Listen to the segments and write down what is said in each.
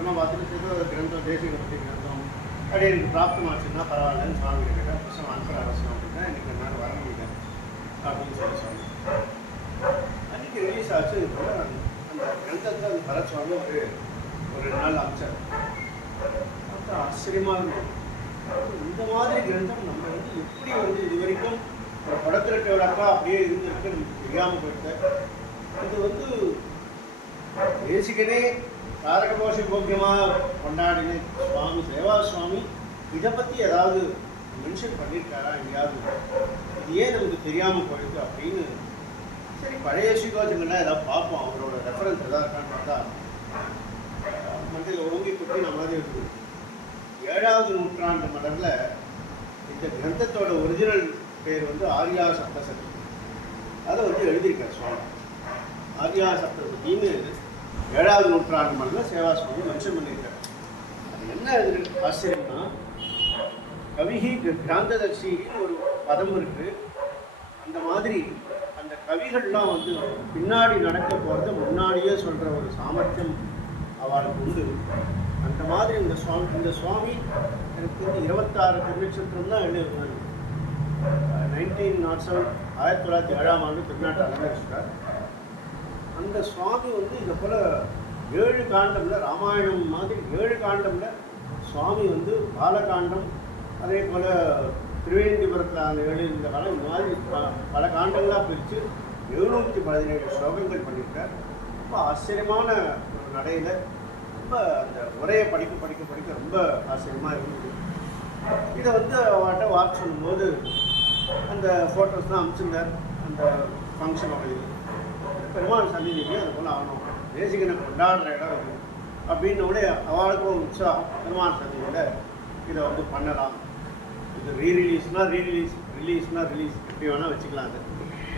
மேலோட்டமாக பார்த்துட்டு ஏதோ கிரந்தம் தேசிய பற்றி கிரந்தம் அப்படி எனக்கு பிராப்தமாச்சுன்னா பரவாயில்லன்னு சுவாமி கேட்டால் புத்தகம் அனுப்புகிற அவசியம் அப்படின்னா எனக்கு என்னால் வர முடியல அப்படின்னு சொன்னேன். அன்றைக்கி ரிலீஸ் ஆச்சு. இது போல் அந்த கிரந்தத்தில் அந்த பரத் சுவாமி ஒரு நாள் அமைச்சார். அப்புறம் ஆச்சரியமாக இருக்கும். இந்த மாதிரி கிரந்தம் நம்ம எப்படி இது வரைக்கும் படத்திற்கு விளக்கா அப்படியே இருந்திருக்கு நமக்கு தெரியாமல் போயிட்டு. இது தேசிகனே தாரகதோஷ போக்கியமாக கொண்டாடின சுவாமி சேவா சுவாமி இதை பற்றி ஏதாவது மென்ஷன் பண்ணியிருக்காரா எங்கேயாவது? இது ஏன் நமக்கு தெரியாமல் போயிருக்கு அப்படின்னு சரி பழைய ஸ்ரீகோஜங்கள்லாம் ஏதாவது பார்ப்போம், அவரோட ரெஃபரன்ஸ் எதாவது இருக்கான்னு பார்த்தா மண்டியில் ஓங்கி குத்தி நம்ம மாதிரி இருக்குது. 7வது நூற்றாண்டு மலரில் இந்த கிரந்தத்தோட ஒரிஜினல் பேர் ஆர்யா சப்தசதி. அதை எழுதியிருக்கார் சுவாமி. ஆர்யா சப்தசதின்னு 7வது நூற்றாண்டு மலரில் சேவா சுவாமி மென்ஷன் பண்ணியிருக்கார். அது என்ன ஆச்சரியம்னா, கவிஹி கிராந்ததர்ஷின்னு ஒரு பதம் இருக்குது. அந்த மாதிரி அந்த கவிகள்லாம் பின்னாடி நடக்க போகிறத முன்னாடியே சொல்கிற ஒரு சாமர்த்தியம் அவளுக்கு உண்டு. அந்த மாதிரி இந்த சுவாமி எனக்கு 26 திருநட்சத்திரம் தான் எழுதியிருந்தாங்க. 1907 1907ஆம் ஆண்டு திருநாட்டை அலங்கரிச்சிட்டார். அந்த சுவாமி இதை போல் 7 காண்டமில் ராமாயணம் மாதிரி 7 காண்டமில் சுவாமி பாலகாண்டம், அதே போல் திருவேந்திபுரத்தில் அந்த 7 இந்த காலம் இந்த மாதிரி பல காண்டங்களாக பிரித்து 717 ஸ்லோகங்கள் பண்ணியிருக்கார். ரொம்ப ஆச்சரியமான ஒரு நடையில் ரொம்ப அந்த உரையை படிக்க ரொம்ப ஆச்சரியமாக இருந்தது. இதை அவர்கிட்ட வாட்ச் பண்ணும்போது அந்த ஃபோட்டோஸ் தான் அனுப்பிச்சிருந்தார். அந்த ஃபங்க்ஷனோட இது பெருமாள் சன்னிதிக்கு அது போல் ஆகணும், தேசிகனை கொண்டாடுற இடம் இது அப்படின்னோடனே அவளுக்கும் உற்சாகம். பெருமாள் சன்னிதியில் இதை பண்ணலாம். இது ரீரிலீஸ்னால் ரிலீஸ் எப்படி வேணால் வச்சுக்கலாம். அது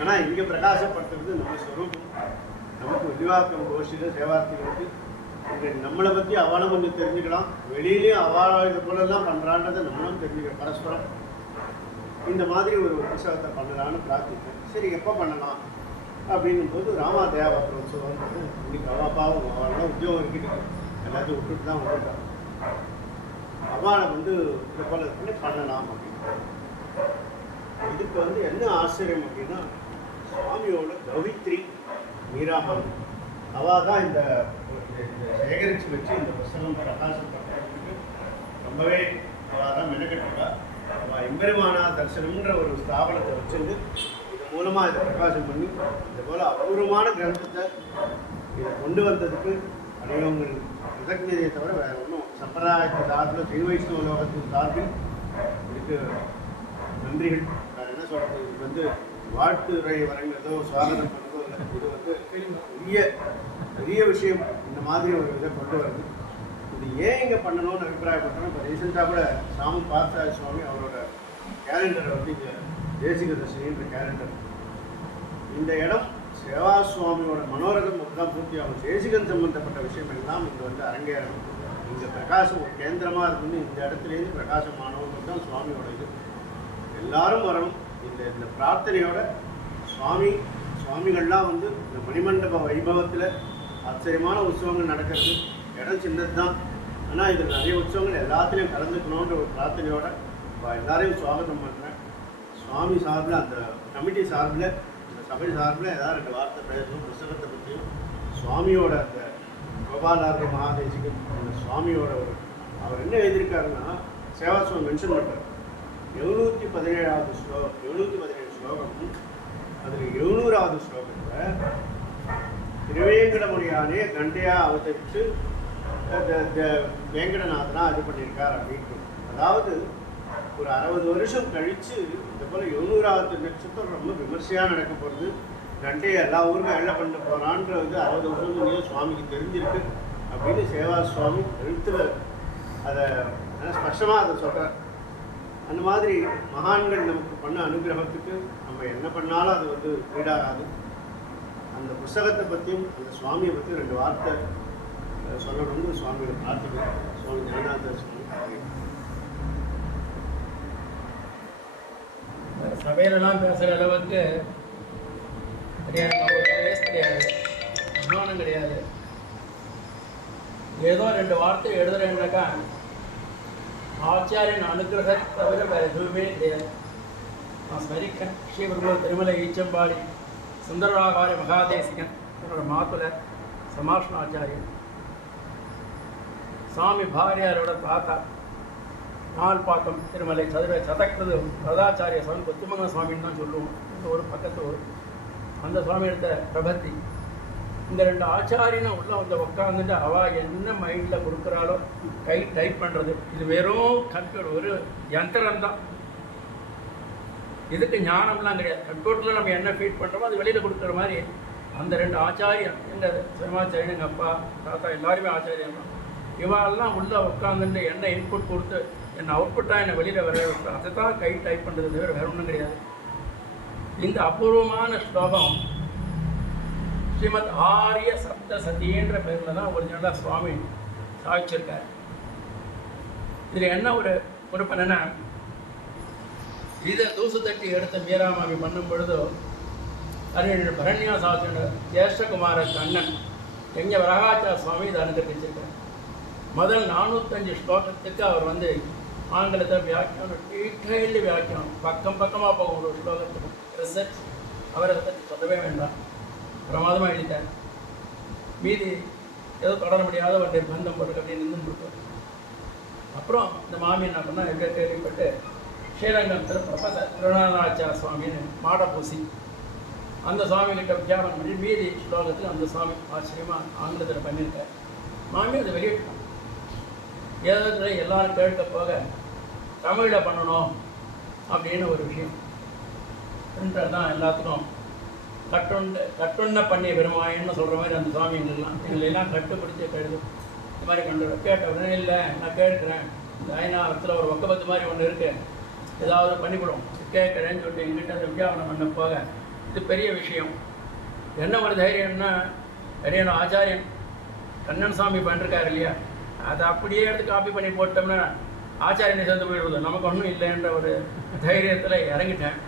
ஆனால் இங்கே பிரகாசப்படுத்துறது நம்ம ஸ்வரூபம். நமக்கு விரிவாக்கம் கோஷியில் சேவார்த்திகளுக்கு இங்கே நம்மளை பற்றி அவளும் கொஞ்சம் தெரிஞ்சுக்கலாம். வெளியிலேயும் அவள் இது போலெல்லாம் பண்ணுறான்றதை நம்மளும் தெரிஞ்சுக்கலாம். பரஸ்பரம் இந்த மாதிரி ஒரு உற்சவத்தை பண்ணலான்னு பிரார்த்திப்பேன். சரி எப்போ பண்ணலாம் அப்படின்னும்போது ராமா தேவாத்திர உற்சவம் இன்னைக்கு அவாப்பாவும் அவளெல்லாம் உத்தியோகம் இருக்குது, எல்லாத்தையும் விட்டுட்டு தான் வந்துட்டாங்க. அவளை இது போல பண்ணி பண்ணலாம் அப்படின்னு. இதுக்கு என்ன ஆச்சரியம் அப்படின்னா, சுவாமியோட கவித்ரி மீராமன் அவள் தான் இந்த சேகரித்து வச்சு இந்த புஸ்தகம் பிரகாசப்படுறதுக்கு ரொம்பவே அவள் தான் மெனக்கட்டுறா. அவள் எம்பெருமானா தரிசனம்ன்ற ஒரு ஸ்தாபனத்தை வச்சுருந்து இது மூலமாக இதை பிரகாசம் பண்ணி இது போல் அபூர்வமான கிரந்தத்தை இதை கொண்டு வந்ததுக்கு அனைவங்கள் கிருதஜதையை தவிர வேறு ஒன்றும் சம்பிரதாயத்தின் சார்பில் ஸ்ரீ வைஷ்ணவ லோகத்தின் சார்பில் இதுக்கு நன்றிகள். வேறு என்ன சொல்கிறது, இது வாழ்த்துறை வழங்குறதோ சுவாகதம் பண்ணுறதோ இல்லை. இது பெரிய விஷயம். இந்த மாதிரி ஒரு இதை கொண்டு வருது. இது ஏன் இங்கே பண்ணணும்னு அபிப்பிராயப்பட்டோம். இப்போ ரீசெண்டாக கூட சாமு பார்த்தராஜ சுவாமி அவரோட கேலண்டரை இங்கே தேசிக தர்ஷினின்ற கேலண்டர், இந்த இடம் சேவா சுவாமியோட மனோரதம் தான் பூர்த்தி ஆகும். தேசிகன் சம்பந்தப்பட்ட விஷயம் எல்லாம் இங்கே அரங்கேறணும். இங்கே பிரகாசம் ஒரு கேந்திரமாக இருக்குன்னு இந்த இடத்துலேருந்து பிரகாசமானவங்க தான் சுவாமியோட இது. எல்லாரும் வரணும். இந்த பிரார்த்தனையோட சுவாமிகள்லாம் இந்த மணிமண்டப வைபவத்தில் ஆச்சரியமான உற்சவங்கள் நடக்கிறது. இடம் சின்னது தான், ஆனால் இதில் நிறைய உற்சவங்கள் எல்லாத்துலேயும் கலந்துக்கணுன்ற ஒரு பிரார்த்தனையோட எல்லாரையும் சுவாகதம் பண்ணுறேன். சுவாமி சார்பில், அந்த கமிட்டி சார்பில், இந்த சபை சார்பில் ஏதாவது 2 வார்த்தை பேசணும். புத்தகத்தை பற்றியும் சுவாமியோட அந்த கோபாலாரிய மகாதேசிகன் அந்த சுவாமியோட அவர் என்ன எழுதியிருக்காருன்னா, சேவாசுவம் மென்ஷன் பண்ணுறார். 717வது ஸ்லோகம் 717 ஸ்லோகம். அதில் 700வது ஸ்லோகத்தில் திருவேங்கடமுடியானே கண்டையா அவதரித்து வேங்கடநாதனா இது பண்ணியிருக்கார் அப்படின்ட்டு. அதாவது ஒரு 60 வருஷம் கழித்து இந்த போல் 700வது நட்சத்திரம் ரொம்ப விமர்சையாக நடக்க போகிறது. கண்டையை எல்லா ஊருக்கும் எல்லாம் பண்ண போகிறான்றது 60 வருஷம் முன்னே சுவாமிக்கு தெரிஞ்சிருக்கு அப்படின்னு சேவா சுவாமி எழுத்தில் அதை ஸ்பஷ்டமாக அதை சொல்கிறார். அந்த மாதிரி மகான்கள் நமக்கு பண்ண அனுகிரகத்துக்கு நம்ம என்ன பண்ணாலும் அது ஈடாகாது. அந்த புஸ்தகத்தை பற்றியும் அந்த சுவாமியை பற்றியும் 2 வார்த்தை சொல்லணும்னு சுவாமியோட பிரார்த்திக்கிறேன். சுவாமி ஜெகநாத சுவாமி சபையிலலாம் பேசுகிற அளவுக்கு தெரியாது, கிடையாது, அனுமானம் கிடையாது. ஏதோ 2 வார்த்தை எழுதுறேன்னாக்கா ஆச்சாரியன் அனுகிரகத்தை தவிர வேறு எதுவுமே கிடையாது. நான் ஸ்மரிக்கேன் ஸ்ரீபெரும்பூர் திருமலை ஈச்சம்பாடி சுந்தரராகாரி மகாதேசிகன் என்னோட மாத்துல சமாஷ்ணாச்சாரியன் சுவாமி பாரியாரோட தாத்தா நால்பாக்கம் திருமலை சதக்கிறது வரதாச்சாரிய சுவாமி கொத்துமங்கல சுவாமின்னு தான் சொல்லுவோம். இந்த ஒரு பக்கத்து ஒரு அந்த சுவாமி எடுத்த பிரபத்தி. இந்த 2 ஆச்சாரியனை உள்ள வந்து உட்காந்துட்டு அவள் என்ன மைண்டில் கொடுக்குறாளோ கை டைப் பண்ணுறது. இது வெறும் கம்ப்யூட்டர், ஒரு யந்திரம் தான். இதுக்கு ஞானம்லாம் கிடையாது. கம்ப்யூட்டரில் நம்ம என்ன ஃபீட் பண்ணுறோமோ அது வெளியில் கொடுக்குற மாதிரி அந்த 2 ஆச்சாரியன் எங்கள் சிவமாச்சாரியன் எங்கள் அப்பா தாத்தா எல்லாருமே ஆச்சாரியன் தான். இவாளெல்லாம் உள்ளே உட்காந்துட்டு என்ன இன்புட் கொடுத்து என்ன அவுட்புட்டாக என்னை வெளியில் வர வைப்பேன். அதை தான் கை டைப் பண்ணுறது தவிர வேறு ஒன்றும் கிடையாது. இந்த அபூர்வமான ஸ்லோகம் ஸ்ரீமத் ஆரிய சப்த சதின்ற பேரில் தான் ஒரிஜினலாக சுவாமி சாதிச்சிருக்கார். இதில் என்ன ஒரு பண்ணனா, இதை தூசு தட்டி எடுத்த மீராமாமி பண்ணும் பொழுது அறிஞர் பரண்யாசாசன ஜேஷ்டகுமார கண்ணன் எங்கள் வரகாச்சார சுவாமி இதை அனுகரிச்சிருக்கார். முதல் 405 ஸ்லோகத்துக்கு அவர் வந்து ஆங்கிலத்தில் வியாக்கியானம், டீட்டெயில்டு வியாக்கியானம், பக்கமாக போகும் ஒரு ஸ்லோகத்துக்கு ரிசர்ச். அவரை பற்றி சொல்லவே வேண்டாம், பிரமாதமாக எழுதிட்டார். மீதி ஏதோ தொடர முடியாத ஒரு நிர்பந்தம் போட்டு அப்படின்னு நின்றுருப்பார். அப்புறம் இந்த மாமி என்ன பண்ணால் எங்கே கேள்விப்பட்டு ஸ்ரீரங்கத்தில் ப்ரொஃபஸர் திருநாராச்சார சுவாமின்னு மாடப்பூசி அந்த சுவாமி கிட்ட வித்தியாபனம் பண்ணி மீதி ஸ்லோகத்துக்கு அந்த சுவாமி ஆச்சரியமாக ஆங்கிலத்தில் பண்ணியிருக்கார். மாமி அதை வெளியிட்டான். ஏதோ எல்லாரும் கேட்க போக தமிழில் பண்ணணும் அப்படின்னு ஒரு விஷயம் தான் எல்லாத்துக்கும் கட்டுண்ண பண்ணி பெருமாயன்னு சொல்கிற மாதிரி அந்த சுவாமிங்கள்லாம் எங்களெல்லாம் கட்டுப்பிடிச்சி கழுது இந்த மாதிரி கொண்டு கேட்ட உடனே இல்லை நான் கேட்குறேன், இந்த ஐநாவரத்தில் ஒரு ஒக்கபத்து மாதிரி ஒன்று இருக்குது, ஏதாவது பண்ணிவிடும் கேட்குறேன்னு சொல்லிட்டு எங்கிட்ட அந்த விஞ்ஞாபனம் பண்ண போக இது பெரிய விஷயம். என்ன ஒரு தைரியம்னா, பெரிய ஆச்சாரியன் கண்ணன் சாமி பண்ணிருக்காரு இல்லையா, அதை அப்படியே எடுத்து காப்பி பண்ணி போட்டோம்னா ஆச்சாரியனை சேர்ந்து போயிடுவது, நமக்கு ஒன்றும் இல்லைன்ற ஒரு தைரியத்தில் இறங்கிட்டேன்.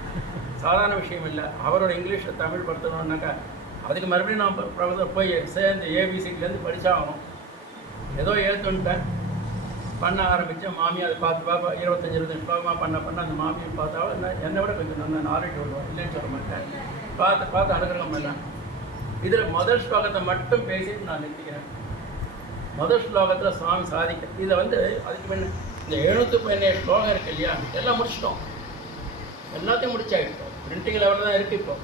சாதாரண விஷயம் இல்லை. அவரோட இங்கிலீஷில் தமிழ் படுத்தணுன்னாக்கா அதுக்கு மறுபடியும் நான் ப்ரொஃபஸர் போய் சேர்ந்து ஏபிசிலேருந்து படித்தாகணும். ஏதோ ஏற்றுன்ட்டேன், பண்ண ஆரம்பித்தேன். மாமி அதை பார்த்து 25-20 ஸ்லோகமாக பண்ண அந்த மாமியை பார்த்தாலும் என்னை விட கொஞ்சம் நல்ல நாலேஜ் வருவோம், இல்லைன்னு சொல்ல மாட்டேன். பார்த்து அனுகிரகம் பண்ணேன். இதில் முதல் ஸ்லோகத்தை மட்டும் பேசிட்டு நான் நிறுத்திக்கிறேன். முதல் ஸ்லோகத்தில் சுவாமி சாதிக்க இதை வந்து அதுக்கு முன்ன இந்த 717 ஸ்லோகம் இருக்குது இல்லையா, எல்லாம் முடிச்சிட்டோம், எல்லாத்தையும் முடிச்சாகிட்டோம். பிரிண்டிங் லெவலில் தான் இருக்குது. இப்போ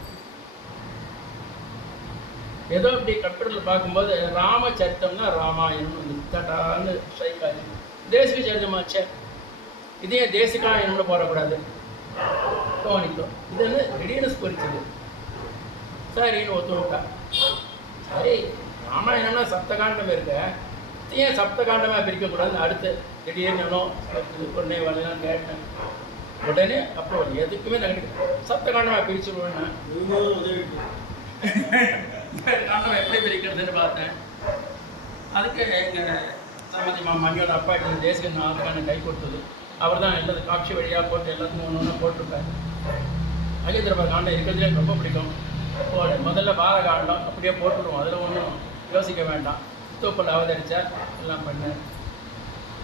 ஏதோ இப்படி கம்ப்யூட்டரில் பார்க்கும்போது ராமச்சரித்தம்னா ராமாயணம் வந்து தட்டான்னு ஸ்ட்ரைக் ஆகி தேசிக சரிதமாச்சே, இதே தேசிகாயணம்னு போடக்கூடாது தோணித்தோம். இது வந்து திடீர்னு ஸ்புரிச்சது. சரின்னு ஒத்துவிட்டா. சரி ராமாயணம்னா சப்தகாண்டம் இருக்க, ஏன் சப்தகாண்டமாக பிரிக்கக்கூடாது, அடுத்து திடீர்னு உடனே வரலாம் கேட்டேன். உடனே அப்புறம் எதுக்குமே நெகட்டிவ் சப்தகாண்டமாக பிரிச்சுடுவேன்னா காண்டம் எப்படி பிரிக்கிறதுன்னு பார்த்தேன். அதுக்கு எங்கள் சமதி மணியோட அப்பா கிட்ட தேசிக நாளுக்கான கை கொடுத்தது. அவர் தான் எல்லாத்தையும் காட்சி வழியாக போட்டு எல்லாத்துக்கும் ஒன்று ஒன்றா போட்டிருப்பார். அகேந்திரபா காண்டம் இருக்கிறதுலே ரொம்ப பிடிக்கும். முதல்ல பாலகாண்டம் அப்படியே போட்டுவிடுவோம், அதில் ஒன்றும் யோசிக்க வேண்டாம். தூப்பல் அவதரித்தார், எல்லாம் பண்ணேன்.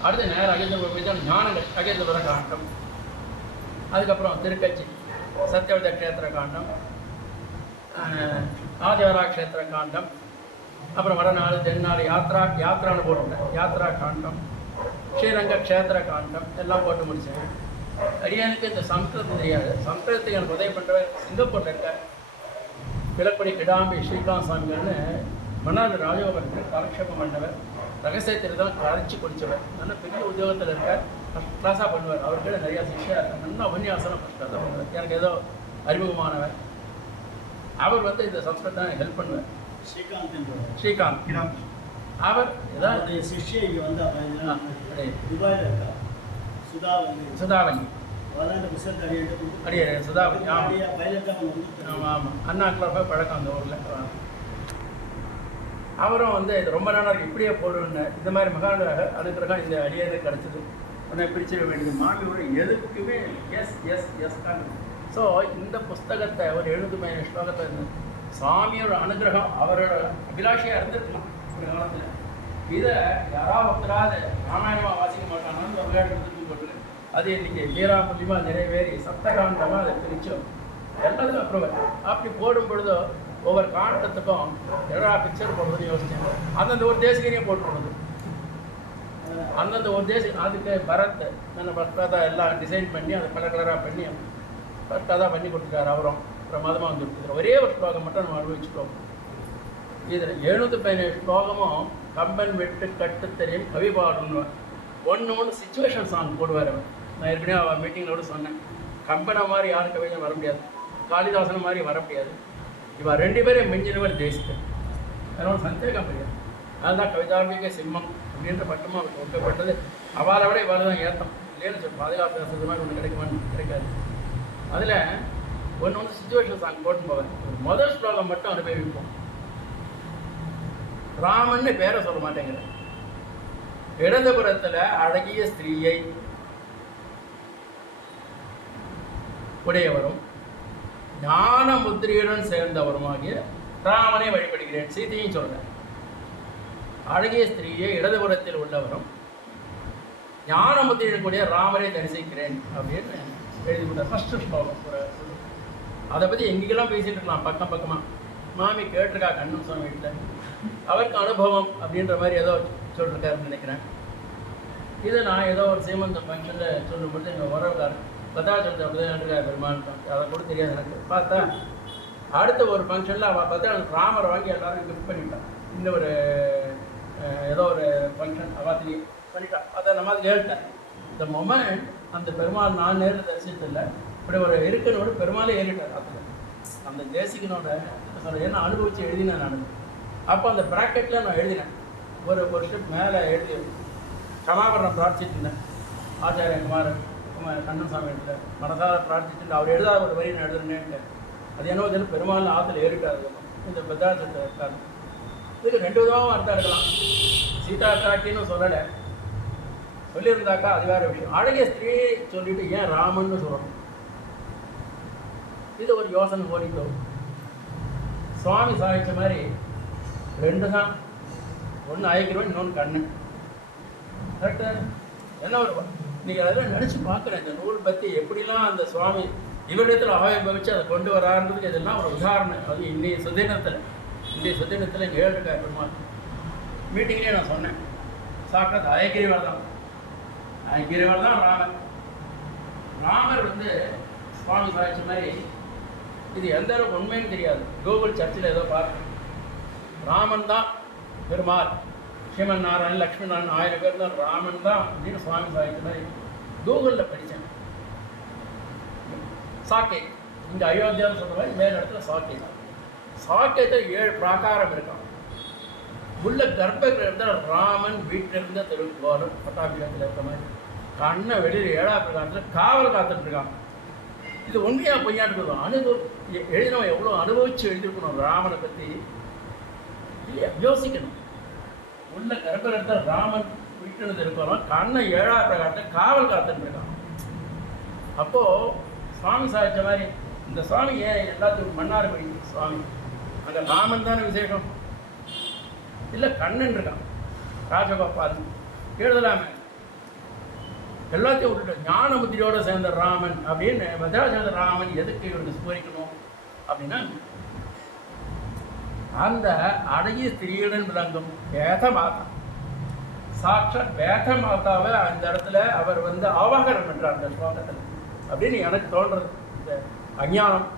அடுத்து நேரம் அகேந்திரபுரம் போய் தான் ஞானங்கள் அகேந்திரபுர காண்டம், அதுக்கப்புறம் திருக்கட்சி சத்யவத க்ஷேத்திர காண்டம், ஆதிவரா க்ஷேத்திர காண்டம், அப்புறம் வடநாடு தென்னாடு யாத்ரான்னு போட்டுட்டேன், யாத்ரா காண்டம், ஸ்ரீரங்க க்ஷேத்திர காண்டம் எல்லாம் போட்டு முடித்தேன். அடியானுக்கு இந்த சம்ஸ்கிருதம் தெரியாது. சம்ஸ்கிருதத்துக்கு எனக்கு உதவி பண்ணுறவர் சிங்கப்பூரில் இருக்க விளப்படி கிடாம்பி ஸ்ரீகாந்த் சாமிகள்னு மன்னார் ராஜகோபுரத்துக்கு காலக்ஷேபம் பண்ணவர், ரகசியத்தில் தான் கரைச்சி குடித்தவர், நல்ல பெரிய உத்தியோகத்தில் இருக்க ஃபஸ்ட் கிளாஸாக பண்ணுவார். அவர்கிட்ட நிறையா சிஷ்யா இருக்கார், நல்ல உபன்யாசனம் ஃபஸ்ட் கிளாஸாக பண்ணுவார். எனக்கு ஏதோ அறிமுகமானவர். அவர் வந்து இந்த சம்ஸ்கிருதம் ஹெல்ப் பண்ணுவார். ஸ்ரீகாந்த் அவர் ஏதாவது சிஷ்யா இங்கே வந்து துபாயில் இருக்கா சுதாவங்கி அடியே சுதாவங்கி. ஆமாம் ஆமாம், அண்ணாக்கில் போய் பழக்கம் அந்த ஊரில். அவரும் வந்து இது ரொம்ப நாளாக இருக்குது, இப்படியே போடுன்னு இந்த மாதிரி மகானாக அனுக்கிரகம் இந்த அடியேது கிடச்சிது. உடனே பிரிச்சிட வேண்டியது மாமியோட எதுக்குமே எஸ் தான். ஸோ இந்த புஸ்தகத்தை ஒரு 70 ஸ்லோகத்தை சாமியோட அனுகிரகம் அவரோட அபிலாஷையாக இருந்திருக்கலாம் ஒரு காலத்தில். இதை யாராவது ஒருத்தராது ராமாயணமாக வாசிக்க மாட்டானான்னு ஒரு விளையாட்டு எடுத்து போட்டுருக்கேன். அது இன்னைக்கு மீரா மூலியமாக நிறைவேறி சப்தகாண்டமாக அதை பிரித்தோம் எல்லாத்துக்கும் அப்புறம் அப்படி போடும் பொழுதோ ஒவ்வொரு காண்டத்துக்கும் எல்லா பிக்சர் போடுறதுன்னு யோசிச்சேன். அந்தந்த ஒரு தேசிகனையும் போட்டுருந்தது. அந்தந்த ஒரு தேசியம் அதுக்கு பரத் நான் ஃபஸ்ட்டாக எல்லாம் டிசைன் பண்ணி அதை கலர் கலராக பண்ணி ஃபஸ்ட்டாக பண்ணி கொடுத்துருக்காரு. அவரும் பிரமாதமாக வந்து கொடுத்துருக்காரு. ஒரே ஒரு ஸ்லோகம் மட்டும் நம்ம அனுபவிச்சுட்டோம். இதில் 717 ஸ்லோகமும் கம்பன் வெட்டு கட்டு தெரியும் கவி பாடணும். ஒன்று சிச்சுவேஷன் சாங் போடுவார் அவர். நான் ஏற்கனவே அவள் மீட்டிங்கில் கூட சொன்னேன். கம்பனை மாதிரி யார் கவிஞர் வர முடியாது, காளிதாசன் மாதிரி வர முடியாது. இவன் 2 பேரும் மிஞ்சினவர் தேசிகன். அதனால சந்தேகம் முடியாது. அதுதான் கவிதார்மிக சிம்மம் அப்படின்ற பட்டமாக அவருக்கு ஒட்டப்பட்டது. அவளை விட இவாள் தான் ஏற்றம் இல்லைன்னு சொல்லி பாதுகாப்பு பேசுறது மாதிரி ஒன்று கிடைக்குமான்னு கிடைக்காது. அதில் ஒன்று சிச்சுவேஷன் சாங் போட்டு போவேன். முதல் ஸ்லோகம் மட்டும் அனுபவிப்போம். ராமன்னு பேரை சொல்ல மாட்டேங்கிறேன். இடதுபுறத்தில் அழகிய ஸ்திரீயை உடையவரும் ஞான முத்திரையுடன் சேர்ந்தவருமாகிய ராமனை வழிபடுகிறேன். சீதையும் சொல்றேன். அழகிய ஸ்திரீயை இடதுபுறத்தில் உள்ளவரும் ஞான முத்திரையுடன் கூடிய ராமரை தரிசிக்கிறேன் அப்படின்னு எழுதி கொடுத்தார். ஃபர்ஸ்ட் ஸ்லோகம். அதை பற்றி எங்கெல்லாம் பேசிட்டு இருக்கலாம் பக்கம் பக்கமாக. மாமி கேட்டிருக்கா கண்ணன் சுவாமி வீட்டில். அவருக்கு அனுபவம் அப்படின்ற மாதிரி ஏதோ சொல்லிருக்காருன்னு நினைக்கிறேன். இதை நான் ஏதோ ஒரு சீமந்தம் ஃபங்க்ஷனில் சொல்லும்போது எங்கள் உறவுக்காரர் பதா சொல்லிட்டு அப்படிதான் பெருமான் அதை கூட தெரியாது எனக்கு. பார்த்தா அடுத்த ஒரு ஃபங்க்ஷனில் அவள் பார்த்தா ராமரை வாங்கி எல்லாரும் கிஃப்ட் பண்ணிட்டான். இந்த ஒரு ஏதோ ஒரு ஃபங்க்ஷன் அவாத்திலேயே பண்ணிட்டான். அதை நம்ம அது கேட்டேன். இந்த மொமெண்ட் அந்த பெருமாள் நான் நேரில் தரிசித்ததில்லை. இப்படி ஒரு இருக்குனோட பெருமாளே ஏறிட்டார். அதில் அந்த தேசிகனோட என்ன அனுபவித்து எழுதினேன் நான். அப்போ அந்த ப்ராக்கெட்டில் நான் எழுதினேன். ஒரு ஸ்டெப் மேலே எழுதி கமாபரணம் பிரார்த்திச்சிருந்தேன். ஆச்சாரிய குமாரன் கண்ணன் சாமி இடத்துல மனசார பிரார்த்திச்சுட்டு அவர் எழுதாத ஒரு வரி நான் எழுதுறேன்ட்டு. அது என்ன வந்து பெருமாள் ஆற்றுல ஏறிட்டாரு. இந்த பத்ராசத்தை இருக்காது. இதுக்கு 2 விதமாகவும் அர்த்தம் இருக்கலாம். சீதா காட்டின்னு சொல்லலை, சொல்லியிருந்தாக்கா அது வேறு விஷயம். அழகிய ஸ்திரீ சொல்லிட்டு ஏன் ராமன்னு சொல்லணும்? இது ஒரு யோசனை ஓடிட்டோம். சுவாமி சாதிச்ச மாதிரி 2 தான். ஒன்று அயக்கிறவன், இன்னொன்று கண்ணன். கரெக்டா? என்ன ஒரு நீங்கள் அதெல்லாம் நினச்சி பார்க்குறேன். இந்த நூல் பற்றி எப்படிலாம் அந்த சுவாமி இவரிடத்தில் ஆவிர்வவிச்சு அதை கொண்டு வரான்றதுக்கு இதெல்லாம் ஒரு உதாரணம். அது இன்றைய சுதீனத்தில் இங்கே 7 இருக்கார் பெருமாள். மீட்டிங்லேயே நான் சொன்னேன். சாக்காத் அயக்கிரிவர் தான். அயக்கிரிவர் தான் ராமர். ராமர் வந்து சுவாமி சாதிச்ச மாதிரி இது எந்த அளவுக்கு உண்மைன்னு தெரியாது. கூகுள் சர்ச்சில் ஏதோ பார்க்கணும். ராமன் தான் பெருமாள், ஸ்ரீமன் நாராயணன், லக்ஷ்மி நாராயணன் 1000 பேர் தான் ராமன் தான் அப்படின்னு சுவாமி சாதிச்ச மாதிரி கூகுளில் படித்தேன். சாக்கேட் இங்கே அயோத்தியான்னு சொல்கிற மாதிரி மேல் இடத்துல சாக்கேட். சாக்கேட்டில் 7 பிராகாரம் இருக்கான். உள்ள கர்ப்பகிரகத்தில் ராமன் வீட்டிலிருந்த திருக்கோலம் பட்டாபிஷத்தில் இருக்கிற மாதிரி கண்ணை வெளியில் 7ஆம் பிரகாரத்தில் காவல் காத்துட்டு இருக்கான். இது உண்மையாக பொய்யான்னு எழுதினவன் எவ்வளோ அனுபவித்து எழுதிருக்கணும் ராமனை பற்றி இல்லையா? யோசிக்கணும். உள்ள கர்ப்பகிரகத்தில் ராமன் வீட்டிலிருந்து இருக்கிறவன் கண்ணை 7ஆம் பிரகாரத்தில் காவல் காத்துட்டு இருக்கான். அப்போது சுவாமி சாதிச்ச மாதிரி இந்த சுவாமி ஏன் எல்லாத்துக்கும் மன்னார் படி சுவாமி அங்கே ராமன் தானே விசேஷம் இல்லை கண்ணன் இருக்கான். ராஜகோபால் எழுதலாமே எல்லாத்தையும் விட்டுட்டு ஞானமுத்திரியோடு சேர்ந்த ராமன் அப்படின்னு மத்ராஜ ராமன் எதுக்கு இவருக்கு ஸ்மரிக்கணும் அப்படின்னா அந்த அழகிய ஸ்திரீயுடன் விளங்கும் வேத மாதா, சாட்சாத் வேத மாதாவை அந்த இடத்துல அவர் வந்து ஆவாகனம் பண்றார் அந்த ஸ்லோகத்தில் அப்படின்னு எனக்கு தோன்றது. இந்த அஞ்ஞானம்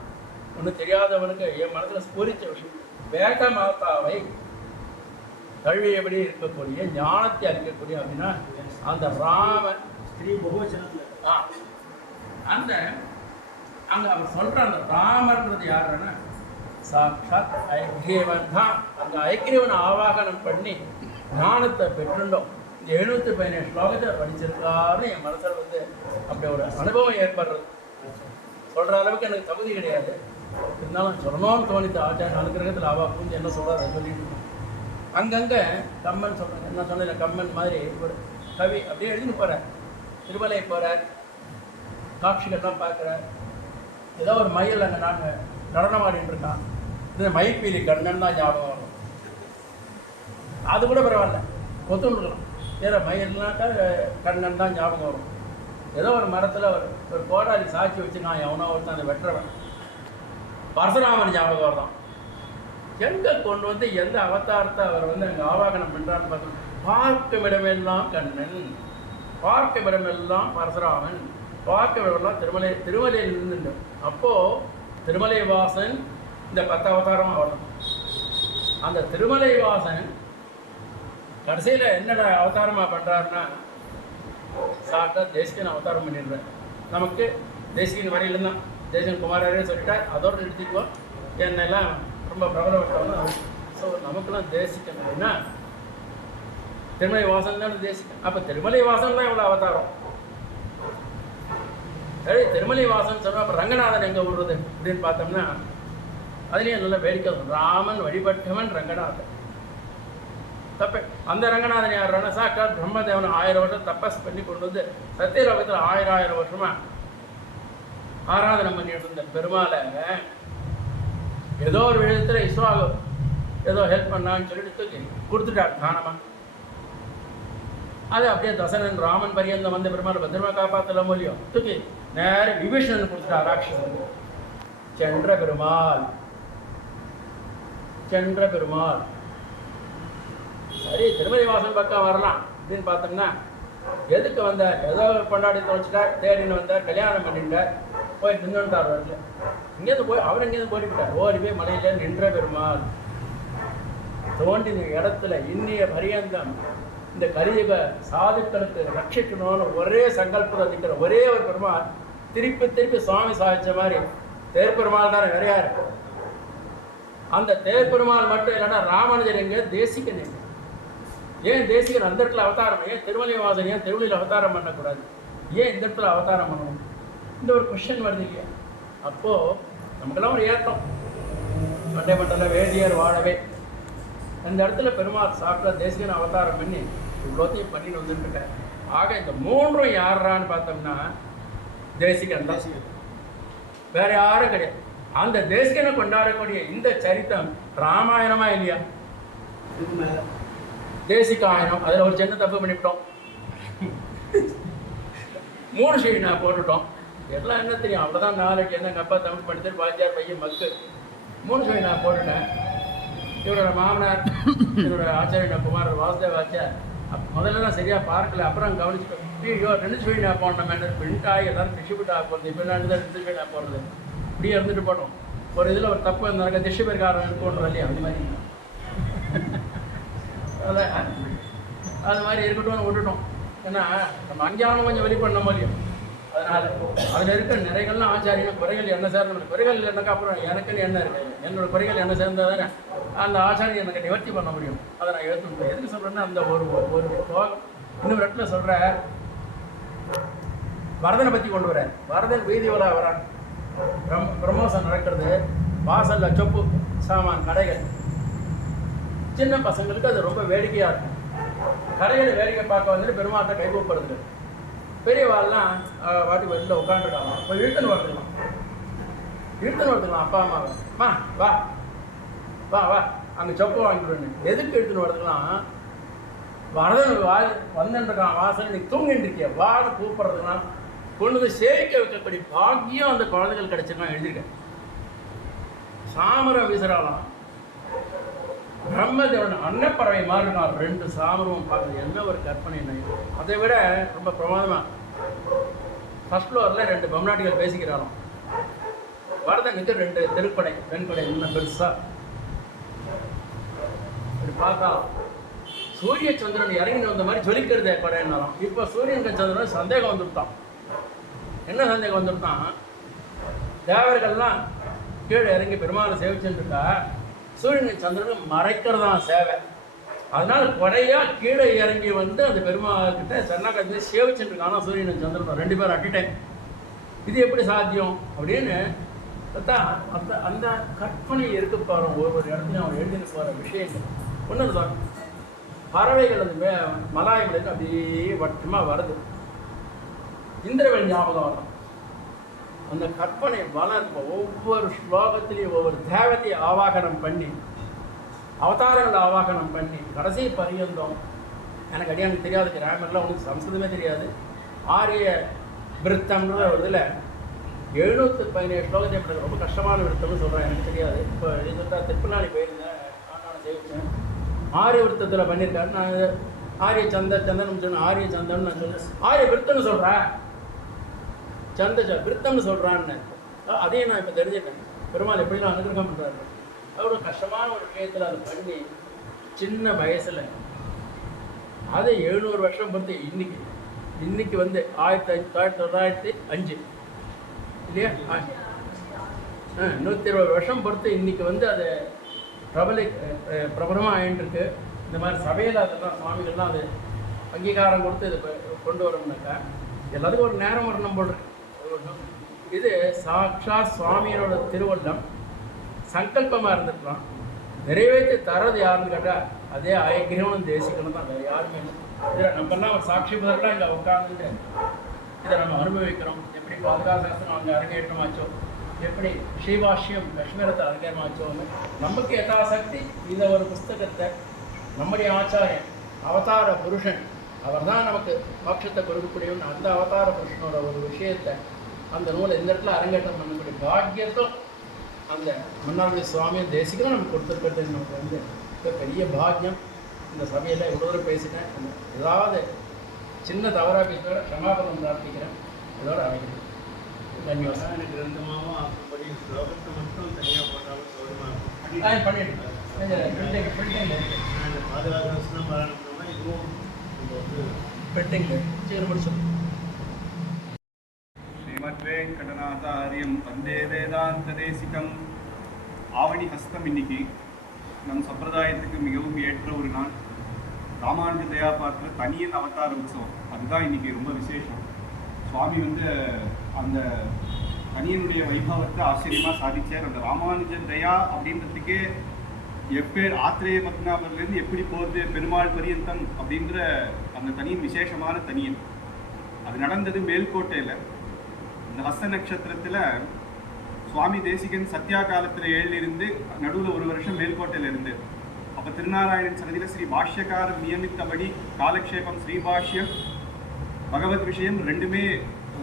ஒன்றும் தெரியாதவனுக்கு என் மனசில் ஸ்பூரித்த விஷயம். வேத மாதாவை கல்வியபடி இருக்கக்கூடிய ஞானத்தை அளிக்கக்கூடிய அப்படின்னா அந்த ராமன் ஸ்ரீ பகவச்சனத்தில் அந்த அங்கே அவர் சொல்கிற அந்த ராமர்ன்றது யாருன்னா சாட்சாத் ஐக்கியவன் தான். அந்த ஐக்கியவனை ஆவாகனம் பண்ணி ஞானத்தை பெற்றுண்டோம். இந்த 717 ஸ்லோகத்தை படிச்சிருக்காருன்னு என் மனசில் வந்து அப்படி ஒரு அனுபவம் ஏற்படுறது. சொல்கிற அளவுக்கு எனக்கு தகுதி கிடையாது, இருந்தாலும் சொல்லணும்னு தோணித்து. ஆச்சாரிய அனுகிரகத்தில் அவா பூஞ்சி என்ன சொல்கிறார் அதை சொல்லிட்டு இருக்கோம். அங்கங்கே கம்மன் சொல்கிறாங்க. என்ன சொன்னேன், கம்மன் மாதிரி ஒரு கவி அப்படியே எழுதின்னு போகிறார். திருமலை போகிறார், காட்சிகள்லாம் பார்க்குறார். ஏதோ ஒரு மயில் அங்கே நாங்கள் நடனமாடிட்டு இருக்கான். இது மயில்பீலி கண்ணன் தான் ஞாபகம் வரும். அது கூட பரவாயில்ல, ஒத்துணுக்கலாம். வேறு மயிர்னாக்கா கண்ணன் தான் ஞாபகம் வரும். ஏதோ ஒரு மரத்தில் ஒரு கோடாலி சாட்சி வச்சுருக்கான், எவனோ ஒருத்தன் அதை வெட்டுறவன், பரசுராமன் ஞாபகம் வரதான். எங்கே கொண்டு வந்து எந்த அவதாரத்தை அவர் வந்து அங்கே ஆவாகனம் பண்ணுறான்னு பார்த்தோம். பார்க்கும் இடமெல்லாம் கண்ணன், பார்க்கும் இடமெல்லாம் பரசுராமன், பார்க்கும் இடமெல்லாம் திருமலையில் இருந்துட்டு. அப்போது திருமலை வாசன் இந்த 10 அவதாரமாக வரணும். அந்த திருமலை வாசன் கடைசியில் என்னென்ன அவதாரமாக பண்ணுறாருன்னா, சாப்பிட்டா தேசிகன் அவதாரம் பண்ணிடுறார். நமக்கு தேசிகன் வரையில தான் தேசிகன் குமாரரே சொல்லிட்டார், அதோடு நிறுத்திக்குவோம். என்னெல்லாம் ரொம்ப பிரபலப்பட்டவங்க. ஸோ நமக்கெல்லாம் தேசிகன் அப்படின்னா திருமலை வாசன் தான் தேசிகன். அப்போ திருமலை வாசன் தான் இவ்வளோ அவதாரம். சரி, திருமலை வாசன் சொன்னால் அப்போ ரங்கநாதன் எங்கே விடுறது அப்படின்னு பார்த்தோம்னா, அதுலேயும் நல்ல வேடிக்கை. ராமன் வழிபட்டவன் ரங்கநாதன். தப்பு. அந்த ரங்கநாதன் யாருன்னா சாக்கால் பிரம்மதேவன் 1000 வருஷம் தப்பஸ் பண்ணி கொண்டு வந்து சத்தியலோகத்தில் 1000 வருஷமா ஆராதனை பண்ணிட்டு இருந்த பெருமாளை ஏதோ ஒரு விதத்தில் இஸ்வாகம் ஏதோ ஹெல்ப் பண்ணான்னு சொல்லிட்டு தூக்கி கொடுத்துட்டார் தானமா. அது அப்படியே தசரன் ராமன் பரியந்தம் வந்து பெருமாள் பத்திரமா காப்பாற்றல மூலியம் தூக்கி நேர விபீஷணன் கொடுத்துட்டா ராட்சசன். சென்ற பெருமாள் சென்ற பெருமாள். சரி, திருமலை வாசன் பக்கம் வரலாம் அப்படின்னு பார்த்தோம்னா, எதுக்கு வந்தார்? ஏதோ கொண்டாடி தொலைச்சிட்டார், தேடின்னு வந்தார், கல்யாணம் பண்ணிட்டார், போய் நின்றுட்டார். வரல இங்கேருந்து போய் அவர் இங்கேருந்து போயிட்டார். ஓடி போய் மலையில் நின்ற பெருமாள் தோன்றின இடத்துல இன்னிய பரியந்தம் இந்த கலியுக சாதுக்களுக்கு ரட்சிக்கணும்னு ஒரே சங்கல்பத்தை நிற்கிற ஒரே ஒரு பெருமாள். திருப்பி திருப்பி சுவாமி சாதிச்ச மாதிரி தேர்பெருமாள் தானே, வேற யாரு? அந்த தேர்பெருமாள் மட்டும் இல்லைன்னா ராமானுஜர் எங்க, தேசிகன் எங்க? ஏன் தேசிகன் அந்த இடத்துல அவதாரம்? ஏன் திருமலை வாசன் ஏன் திருமலையில் அவதாரம் பண்ணக்கூடாது? ஏன் இந்த இடத்துல அவதாரம் பண்ணணும்? இந்த ஒரு கொஸ்டின் வருது இல்லையா? அப்போது நமக்கெல்லாம் ஒரு ஏற்றம். மண்டை மண்டல வேதியர் வாழவே அந்த இடத்துல பெருமாள் சாப்பிட்டா தேசிகன் அவதாரம் பண்ணி இவ்வளோத்தையும் பண்ணிட்டு வந்துட்டுருக்காரு. ஆக இந்த 3ம் யாரான்னு பார்த்தோம்னா தேசிகன் தான், வேற யாரும் கிடையாது. அந்த தேசிகனை கொண்டாடக்கூடிய இந்த சரித்திரம் ராமாயணமா இல்லையா? தேசிகாயனம். அதில் ஒரு சின்ன தப்பு பண்ணிவிட்டோம். 3 ஷீட் நான் போட்டுட்டோம். எல்லாம் என்ன தெரியும், அவ்வளோதான். 4 என்ன எங்கள் அப்பா தமிழ் படித்து பாஜார் பையன் மக்கு 3 ஷீட் நான் போட்டுட்டேன். இவரோட மாமனார் இவரோட ஆச்சாரிய குமார் வாசுதேவ ஆச்சார் முதல்ல தான் சரியாக பார்க்கல, அப்புறம் கவனிச்சுட்டோம். ஐயோ 2 ஷீட் நான் போனேன் மேடம், பிரிண்டாகி எல்லாரும் டிஸ்ட்ரிபியூட் ஆக போகிறது. இப்போ நான் தான் 2 ஷீட் நான் போடுறது. இப்படியே இருந்துட்டு போட்டோம். ஒரு இதில் ஒரு தப்பு இருந்தாங்க, டிஸ்ட்ரிபியூட்காரன் இருக்கணும் இல்லையா? அந்த மாதிரி அது மாதிரி இருக்கட்டும்னு விட்டுட்டோம். ஏன்னா நம்ம அங்கேயாலும் கொஞ்சம் வெளிப்பண்ண முடியும். அதனால் அதில் இருக்க நிறைகள்லாம் ஆச்சாரியம் குறைகள் என்ன சேர்ந்த குறைகள் இல்லைனாக்கா அப்புறம் எனக்குன்னு என்ன இருக்குது, என்னோட குறைகள் என்ன சேர்ந்தால் தானே அந்த ஆச்சாரியம் எனக்கு நிவர்த்தி பண்ண முடியும். அதை நான் எடுத்துக்கிட்டேன். எதுக்கு சொல்கிறேன்னா, அந்த ஒரு ஸ்லோகம் இன்னொரு இடத்துல சொல்கிற வரதனை பற்றி கொண்டு வர. வரதன் வீதி வரான், பிரம்மோசம் நடக்கிறது, வாசலில் சொப்பு சாமான் கடைகள். சின்ன பசங்களுக்கு அது ரொம்ப வேடிக்கையாக இருக்கும். கடைகளை வேடிக்கை பார்க்க வந்துட்டு பெருமாட்டை கை கூப்பிடுறது. பெரியவாள்லாம் வாட்டி வெளியில் உட்காந்துருக்காங்க. இப்போ இழுத்துன்னு வரதுக்கலாம் அப்பா அம்மாவை. மா வா வா வா அங்கே சொப்பு வாங்கிடுவேன்னு. எதுக்கு இழுத்துன்னு வரதுக்கலாம்? வரதன் வந்துருக்கான் வாசல், நீ தூங்கிட்டு இருக்கிய வான்னு கூப்பிட்றதுலாம் கொண்டு வந்து சேவிக்க வைக்கக்கூடிய பாக்கியம் அந்த குழந்தைகள் கிடைச்சிருக்கான். எழுதியிருக்கேன். சாமரம் வீசுறாலாம், பிரம்மதேவன் அன்னப்பறவை மாதிரி இருக்கான். 2 சாமரமும் பார்க்குறது என்ன ஒரு கற்பனை. அதை விட ரொம்ப பிரமாதமாக ஃபர்ஸ்ட் ஃப்ளோரில் 2 பொம்நாட்டிகள் பேசிக்கிறாலும், வரதனுக்கு 2 திருப்படை வெண்படை இன்னும் பெருசாக இப்படி பார்த்தா சூரிய சந்திரன் இறங்கி வந்த மாதிரி ஜொலிக்கிறதே படையினாலும். இப்போ சூரியன் சந்திரன் சந்தேகம் வந்துவிட்டான். என்ன சந்தேகம் வந்துவிட்டான்? தேவர்கள்லாம் கீழே இறங்கி பெருமாளை சேவிச்சுருக்கா, சூரியன் சந்திரன் மறைக்கிறதான் சேவை. அதனால் குறையாக கீழே இறங்கி வந்து அந்த பெருமாள்கிட்ட சரணாகத்தை சேவிச்சுருக்கானா சூரியன் சந்திரன் 2 பேரும் அட்டிட்டேன். இது எப்படி சாத்தியம் அப்படின்னு பார்த்தா அந்த கற்பனை இருக்கு பாருங்க. ஒவ்வொரு இடத்துலையும் அவன் எழுதினு போகிற விஷயங்கள் ஒன்று தான். பறவைகள் அது மலாயங்களுக்கு அப்படியே வட்டமாக வருது. இந்திரவேல் ஞாபகம் வரும். அந்த கற்பனை வளர்ப்பு ஒவ்வொரு ஸ்லோகத்திலையும் ஒவ்வொரு தேவத்தையை ஆவாகனம் பண்ணி, அவதாரங்களை ஆவாகனம் பண்ணி, கடைசி பரியந்தம் எனக்கு அடியானுக்கு தெரியாது, கிராமர்லாம் ஒன்றும் சம்ஸ்கிருதமே தெரியாது. ஆரிய விருத்தம்ன்ற ஒரு இதில் 717 ஸ்லோகத்தை எனக்கு ரொம்ப கஷ்டமான விருத்தம்னு சொல்கிறேன், எனக்கு தெரியாது. இப்போ சொல்லிட்டா திருப்பநாளி போயிருந்தேன், நான் செய்வேன். ஆரிய விருத்தத்தில் பண்ணியிருக்காரு. நான் ஆரிய சந்தன் சொன்னேன், ஆரிய சந்தன் நான் சொல்லுவேன், ஆரிய விருத்தம்னு சொல்கிறேன், விருத்தம்னு சொல்கிறான்னு. அதையும் நான் இப்போ தெரிஞ்சுட்டேன். பெருமாள் எப்படிலாம் அனுகிரகம் பண்ணுறாரு. ஒரு கஷ்டமான ஒரு விஷயத்தில் அதை பண்ணி சின்ன வயசில் அதை 700 வருஷம் பொறுத்து இன்னைக்கு வந்து 1905 இல்லையா, 120 வருஷம் பொறுத்து இன்னைக்கு வந்து அது பிரபலமாக ஆயின்ட்டுருக்கு. இந்த மாதிரி சபையில் அதெல்லாம் சுவாமிகள்லாம் அது அங்கீகாரம் கொடுத்து இதை கொண்டு வரோம்னாக்கா எல்லாத்துக்கும் ஒரு நேரம் வரணும் போல் இருக்கு. இது சாட்சா சுவாமியோட திருவள்ளம் சங்கல்பமாக இருந்துருக்கலாம். நிறைவேற்றி தரது யாருன்னு கேட்டால் அதே ஆயக்கிரகமும் தேசிக்கணும் தான், வேறு யாருமே இல்லை. இதில் நம்மெல்லாம் ஒரு சாட்சி முதல்ல இங்கே உட்காந்துட்டு இதை நம்ம அனுபவிக்கிறோம். எப்படி பாதுகாசாஸ்திரம் அங்கே அரங்கேற்றமாச்சோ, எப்படி ஸ்ரீபாஷ்யம் காஷ்மீரத்தில் அரங்கேற்றமாச்சோ, நமக்கு யதாசக்தி இந்த ஒரு புஸ்தகத்தை நம்முடைய ஆச்சாரியன் அவதார புருஷன் அவர் தான் நமக்கு மோட்சத்தை கொடுக்கக்கூடியவன். அந்த அவதார புருஷனோட ஒரு விஷயத்தை அந்த நூலை இந்த இடத்துல அரங்கேற்றம் பண்ணக்கூடிய பாக்கியத்தும் அந்த முன்னாடி சுவாமியும் தேசிக்கணும் நமக்கு கொடுத்துருக்கிறது நமக்கு வந்து பெரிய பாக்கியம். இந்த சபையில் இவ்வளோ தூரம் பேசிட்டேன். ஏதாவது சின்ன தவறாக பேசுகிற க்ஷமாபணம் பிரார்த்திக்கிறேன். இதோட அமைக்கிறேன். தன்யவாதம். எனக்கு கிரந்தமாகவும் அப்படி ஸ்லோகத்தை மட்டும் தனியாக போட்டாலும் சௌரியமாக பண்ணிட்டு பாதுகாப்பு பாராயணம் பண்ணோம்னா இதுவும் பெட்டிங்க சரி முடிச்சோம். ஸ்ரீமத்வேங்கடநாதாரியம் வந்தே வேதாந்ததேசிகம். ஆவணி ஹஸ்தம் இன்னைக்கு நம் சம்பிரதாயத்துக்கு மிகவும் ஏற்ற ஒரு நாள். ராமானுஜ தயாபாத்திர தனியன் அவதார உற்சவம், அதுதான் இன்னைக்கு ரொம்ப விசேஷம். சுவாமி வந்து அந்த தனியனுடைய வைபவத்தை ஆச்சரியமாக சாதிச்சார். அந்த ராமானுஜ தயா அப்படின்றதுக்கே எப்பேர் ஆத்திரேய பத்மநாபர்லேருந்து எப்படி போகிறது பெருமாள் பரியந்தம் அப்படின்ற அந்த தனியன் விசேஷமான தனியன். அது நடந்தது மேல்கோட்டையில். இந்த ஹஸ்த நட்சத்திரத்தில் சுவாமி தேசிகன் சத்யா காலத்தில் எழுதிருந்து நடுவில் ஒரு வருஷம் மேல்கோட்டையில் இருந்து. அப்போ திருநாராயணன் சன்னதியில் ஸ்ரீ பாஷ்யக்காரர் நியமித்தபடி காலக்ஷேபம் ஸ்ரீபாஷ்யம் பகவத் விஷயம் ரெண்டுமே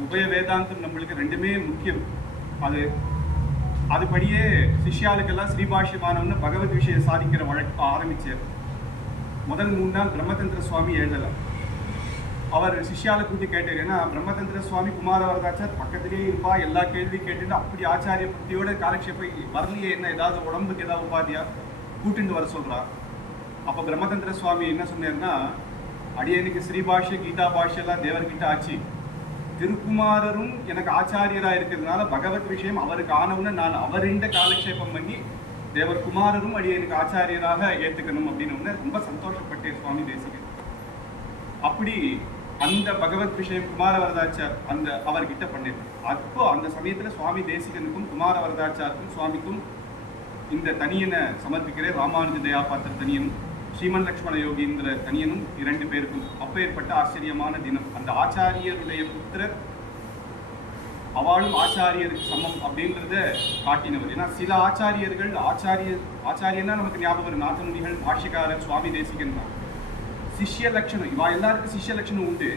உபய வேதாந்தம் நம்மளுக்கு ரெண்டுமே முக்கியம். அதுபடியே சிஷ்யாளுக்கெல்லாம் ஸ்ரீபாஷ்யமானவன்னு பகவத் விஷயம் சாதிக்கிற வழக்கு ஆரம்பிச்சார். முதல் 3 நாள் பிரம்மதந்திர சுவாமி எழுதலாம். அவர் சிஷ்யாவை கூட்டி கேட்டார். ஏன்னா பிரம்மதந்திர சுவாமி குமார வரதாச்சார் பக்கத்திலேயே இருப்பா, எல்லா கேள்வி கேட்டுட்டு அப்படி ஆச்சாரிய பக்தியோட காலக்ஷேபை வரலையே, என்ன ஏதாவது உடம்புக்கு ஏதாவது உபாதியா கூட்டிட்டு வர சொல்றா. அப்போ பிரம்மதந்திர சுவாமி என்ன சொன்னார்னா, அடியனுக்கு ஸ்ரீபாஷ்ய கீதா பாஷ்யெல்லாம் தேவர்கிட்ட ஆச்சு, திருக்குமாரரும் எனக்கு ஆச்சாரியராக இருக்கிறதுனால பகவத் விஷயம் அவருக்கு ஆனவுன்னு நான் அவரிண்ட காலக்ஷேபம் பண்ணி தேவர் குமாரரும் அடியனுக்கு ஆச்சாரியராக ஏற்றுக்கணும் அப்படின்னு ரொம்ப சந்தோஷப்பட்டேன் சுவாமி தேசிகன். அப்படி அந்த பகவத் விஷயம் குமாரவரதாச்சார் அந்த அவர்கிட்ட பண்ணிருக்கார். அப்போ அந்த சமயத்துல சுவாமி தேசிகனுக்கும் குமாரவரதாச்சாருக்கும் சுவாமிக்கும் இந்த தனியனை சமர்ப்பிக்கிறேன். ராமானுஜ தயாபாத்திர தனியனும் ஸ்ரீமன் லக்ஷ்மண யோகீந்திர தனியனும் 2 பேருக்கும் அப்பேற்பட்ட ஆச்சரியமான தினம். அந்த ஆச்சாரியருடைய புத்திரர் அவளும் ஆச்சாரியருக்கு சமம் அப்படின்றத காட்டினவர். ஏன்னா சில ஆச்சாரியர்கள் ஆச்சாரியன்னா நமக்கு ஞாபகம் நாதமுனிகள், பாஷ்யக்காரர், சுவாமி தேசிகன் தான். சிஷ்ய லட்சணம் இவா எல்லாருக்கும் சிஷ்ய லட்சணம் உண்டு.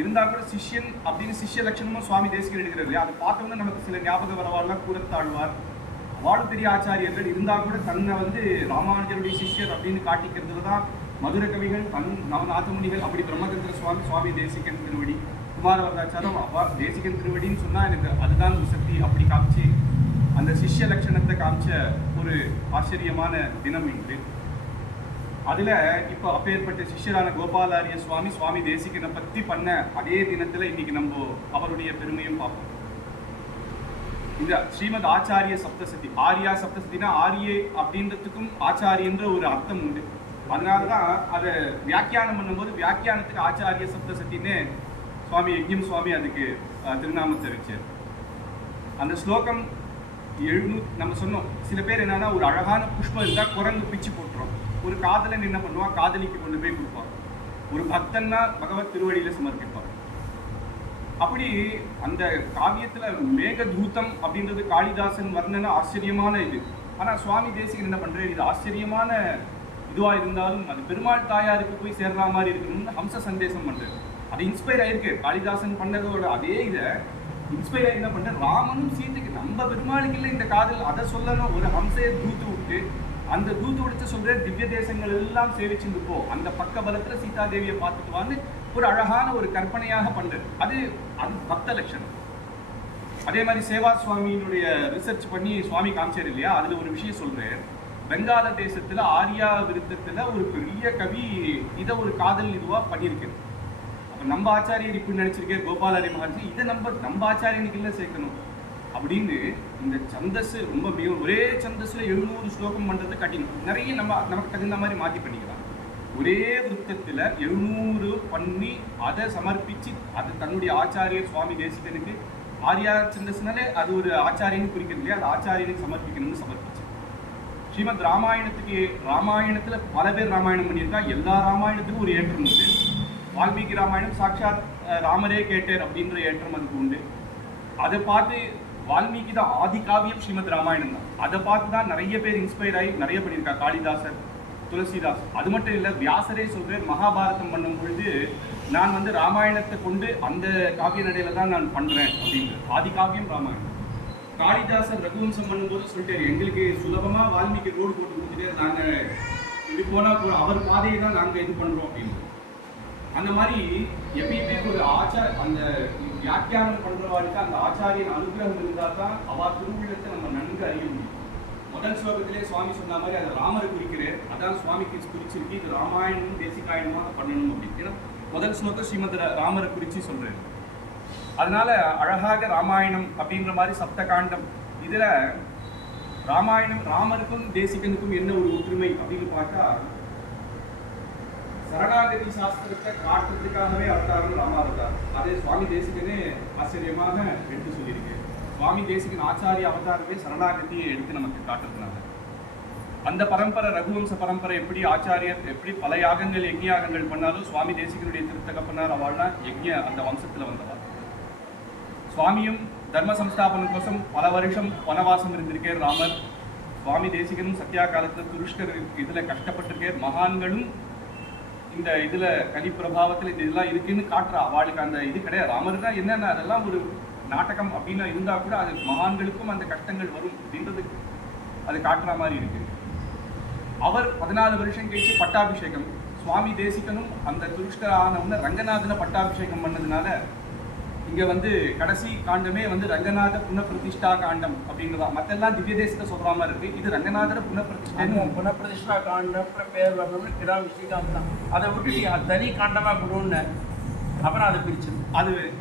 இருந்தால் கூட சிஷ்யன் அப்படின்னு சிஷ்ய லட்சணமும் சுவாமி தேசிகன் எடுக்கிறது. அதை பார்த்தோம்னா நமக்கு சில ஞாபகம் வரவாள்லாம் கூறத்தாழ்வார், அவளும் பெரிய ஆச்சாரியர்கள். இருந்தால் கூட தன்னை வந்து ராமானுஜருடைய சிஷ்யர் அப்படின்னு காட்டிக்கிறதுல தான் மதுர கவிகள், நாதமுனிகள், அப்படி பிரம்மதந்திர சுவாமி, சுவாமி தேசிகன் திருவடி, குமாரவரதாச்சாரம் தேசிகன் திருவடின்னு சொன்னால் எனக்கு அதுதான் ஒரு சக்தி அப்படி காமிச்சு அந்த சிஷ்ய லட்சணத்தை காமிச்ச ஒரு ஆச்சரியமான தினம் இன்று. அதில் இப்போ அப்பேற்பட்ட சிஷ்யரான கோபாலாரிய சுவாமி, சுவாமி தேசிகனை பற்றி பண்ண அதே தினத்தில் இன்னைக்கு நம்ம அவருடைய பெருமையும் பார்ப்போம். இந்த ஸ்ரீமத் ஆச்சாரிய சப்தசதி, ஆரியா சப்தசதினா ஆரியே அப்படின்றதுக்கும் ஆச்சாரியன்ற ஒரு அர்த்தம் உண்டு. அதனால தான் அதை வியாக்கியானம் பண்ணும்போது வியாக்கியானத்துக்கு ஆச்சாரிய சப்தசத்தின்னு சுவாமி யஜ்யம் சுவாமி அதுக்கு திருநாமத்தை வச்சார். அந்த ஸ்லோகம் 700 நம்ம சொன்னோம். சில பேர் என்னன்னா, ஒரு அழகான புஷ்பம் இருந்தால் குரங்கு பிச்சு போட்டுரும். ஒரு காதலன் என்ன பண்ணுவான், காதலிக்கு கொண்டு போய் கொடுப்பான். ஒரு பக்தன்னா பகவத் திருவடியில சமர்ப்பிப்பான். அப்படி அந்த காவியத்துல மேகதூதம் அப்படின்றது காளிதாசன் வர்ணன ஆச்சரியமான இது. ஆனா சுவாமி தேசிகன் என்ன பண்றாரு, இது ஆச்சரியமான இதுவாக இருந்தாலும் அது பெருமாள் தாயாருக்கு போய் சேர்ற மாதிரி இருக்கணும்னு ஹம்ச சந்தேசம் பண்ணுறது. அது இன்ஸ்பயர் ஆயிருக்கு. காளிதாசன் பண்ணதோட அதே இதை இன்ஸ்பயர் ஆகி என்ன பண்ண, ராமனும் சீதைக்கு நம்ம பெருமாளுக்கு இல்லை இந்த காதல், அதை சொல்லணும். ஒரு ஹம்சையை தூத்து விட்டு அந்த தூத்து விடுத்து சொல்ற திவ்ய தேசங்கள் எல்லாம் சேவிச்சுட்டு போ, அந்த பக்க பலத்துல சீதா தேவியை பார்த்துட்டு வான்னு ஒரு அழகான ஒரு கற்பனையாக பண்றது. அது அது பக்த லட்சணம். அதே மாதிரி சேவா சுவாமியினுடைய ரிசர்ச் பண்ணி சுவாமி காமிச்சார் இல்லையா, அதுல ஒரு விஷயம் சொல்றேன். பெங்கால தேசத்துல ஆரியா விருத்தத்துல ஒரு பெரிய கவி இதை ஒரு காதல் இதுவா பண்ணியிருக்கு. அப்ப நம்ம ஆச்சாரியர் இப்படி நினைச்சிருக்கேன் கோபாலரி மகர்ஜி, இதை நம்ம ஆச்சாரியனுக்கு இல்லை சேர்க்கணும் அப்படின்னு இந்த சந்தஸ் ரொம்ப ஒரே சந்தஸ்ல 700 ஸ்லோகம் பண்றது கடினம். நிறைய நமக்கு தகுந்த மாதிரி மாற்றி பண்ணிக்கலாம். ஒரே விருத்தத்துல 700 பண்ணி அதை சமர்ப்பிச்சு அது தன்னுடைய ஆச்சாரியர் சுவாமி தேசிகனுக்கு, ஆரியா சந்தஸ்னாலே அது ஒரு ஆச்சாரியன்னு குறிக்கிறது இல்லையா, அது ஆச்சாரியனுக்கு சமர்ப்பிக்கணும்னு சமர்ப்பிச்சு. ஸ்ரீமத் ராமாயணத்துல பல பேர் ராமாயணம் பண்ணியிருக்கா. எல்லா ராமாயணத்துக்கும் ஒரு ஏற்றம் உண்டு. வால்மீகி ராமாயணம் சாட்சாத் ராமரே கேட்டார் அப்படின்ற ஏற்றம் அதுக்கு உண்டு. அதை பார்த்து வால்மீகி தான் ஆதி காவியம் ஸ்ரீமத் ராமாயணம் தான். அதை பார்த்து தான் நிறைய பேர் இன்ஸ்பயர் ஆகி நிறைய பண்ணியிருக்கா. காளிதாசர், துளசிதாஸ். அது மட்டும் இல்லை, வியாசரே சொல்றேன் மகாபாரதம் பண்ணும் பொழுது நான் ராமாயணத்தை கொண்டு அந்த காவிய நடையில தான் நான் பண்றேன் அப்படின்றது. ஆதி காவியம் ராமாயணம். காளிதாசர் ரகுவம்சம் பண்ணும்போது சொல்லிட்டாரு, எங்களுக்கு சுலபமா வால்மீகி ரோடு போட்டு கொடுத்துட்டு நாங்க இப்படி போனா அவர் பாதையை தான் நாங்க இது பண்றோம் அப்படின்னு. அந்த மாதிரி எப்பயுமே ஒரு அந்த வியாக்கியானம் பண்றவாளுக்கு அந்த ஆச்சாரியன் அனுகிரகம் இருந்தால் தான் அவ திருவிழத்தை நம்ம நன்கு அறிய முடியும். முதல் ஸ்லோகத்திலே சுவாமி சொன்ன மாதிரி அதை ராமரை குறிக்கிறார். அதான் சுவாமிக்கு குறிச்சிருக்கு, இது ராமாயணமும் தேசிகாயணமாக பண்ணணும் அப்படின்னு. ஏன்னா முதல் ஸ்லோகம் ஸ்ரீமத் ராமரை குறிச்சு சொல்றாரு. அதனால அழகாக ராமாயணம் அப்படின்ற மாதிரி சப்த காண்டம். இதுல ராமாயணம் ராமருக்கும் தேசிகனுக்கும் என்ன ஒரு ஒற்றுமை அப்படின்னு பார்த்தா, சரணாகதி சாஸ்திரத்தை காட்டுறதுக்காகவே அவதாரம் ராமாவதாரம். அதே சுவாமி தேசிகனே ஆச்சரியமாக எடுத்து சொல்லியிருக்கு. சுவாமி தேசிகன் ஆச்சாரிய அவதாரமே சரணாகதியை எடுத்து நமக்கு காட்டுறதுனால அந்த பரம்பரை ரகுவம்ச பரம்பரை எப்படி ஆச்சாரியர் எப்படி பல யாகங்கள் யஜ்ஞாகங்கள் பண்ணாலும் சுவாமி தேசிகனுடைய திருத்தகப்பனார் அவள்லாம் அந்த வம்சத்துல வந்தவா. சுவாமியும் தர்ம சம்ஸ்தாபனம் கோசம் பல வருஷம் வனவாசம் இருந்திருக்கார் ராமர். சுவாமி தேசிகனும் சத்யா காலத்துல துருஷ்கர் இதுல கஷ்டப்பட்டிருக்கார். மகான்களும் இந்த இதுல கலி பிரபாவத்துல இந்த இதெல்லாம் இருக்குன்னு காட்டுறா. அவளுக்கு அந்த இது கிடையாது. ராமர் தான் என்னென்ன அதெல்லாம் ஒரு நாடகம் அப்படின்னு இருந்தா கூட அது மகான்களுக்கும் அந்த கஷ்டங்கள் வரும் அப்படின்றது அது காட்டுற மாதிரி இருக்கு. அவர் 14 வருஷம் கழிச்சு பட்டாபிஷேகம். சுவாமி தேசிகனும் அந்த துருஷ்கர் ஆனவுடனே ரங்கநாதனை பட்டாபிஷேகம் பண்ணதுனால இங்க கடைசி காண்டமே ரங்கநாத புனப்பிரதிஷ்டா காண்டம் அப்படின்றதா. மத்தெல்லாம் திவ்ய தேசத்தை சொல்ற மாதிரி இருக்கு. இது ரங்கநாதர புனப்பிரதிஷ்டா காண்டம் பேர் வரணும்னு கிடாம் ஸ்ரீகாந்த் தான். அதை விட்டுட்டு தனி காண்டமா கொடுன்னு அப்புறம் அதை பிரிச்சு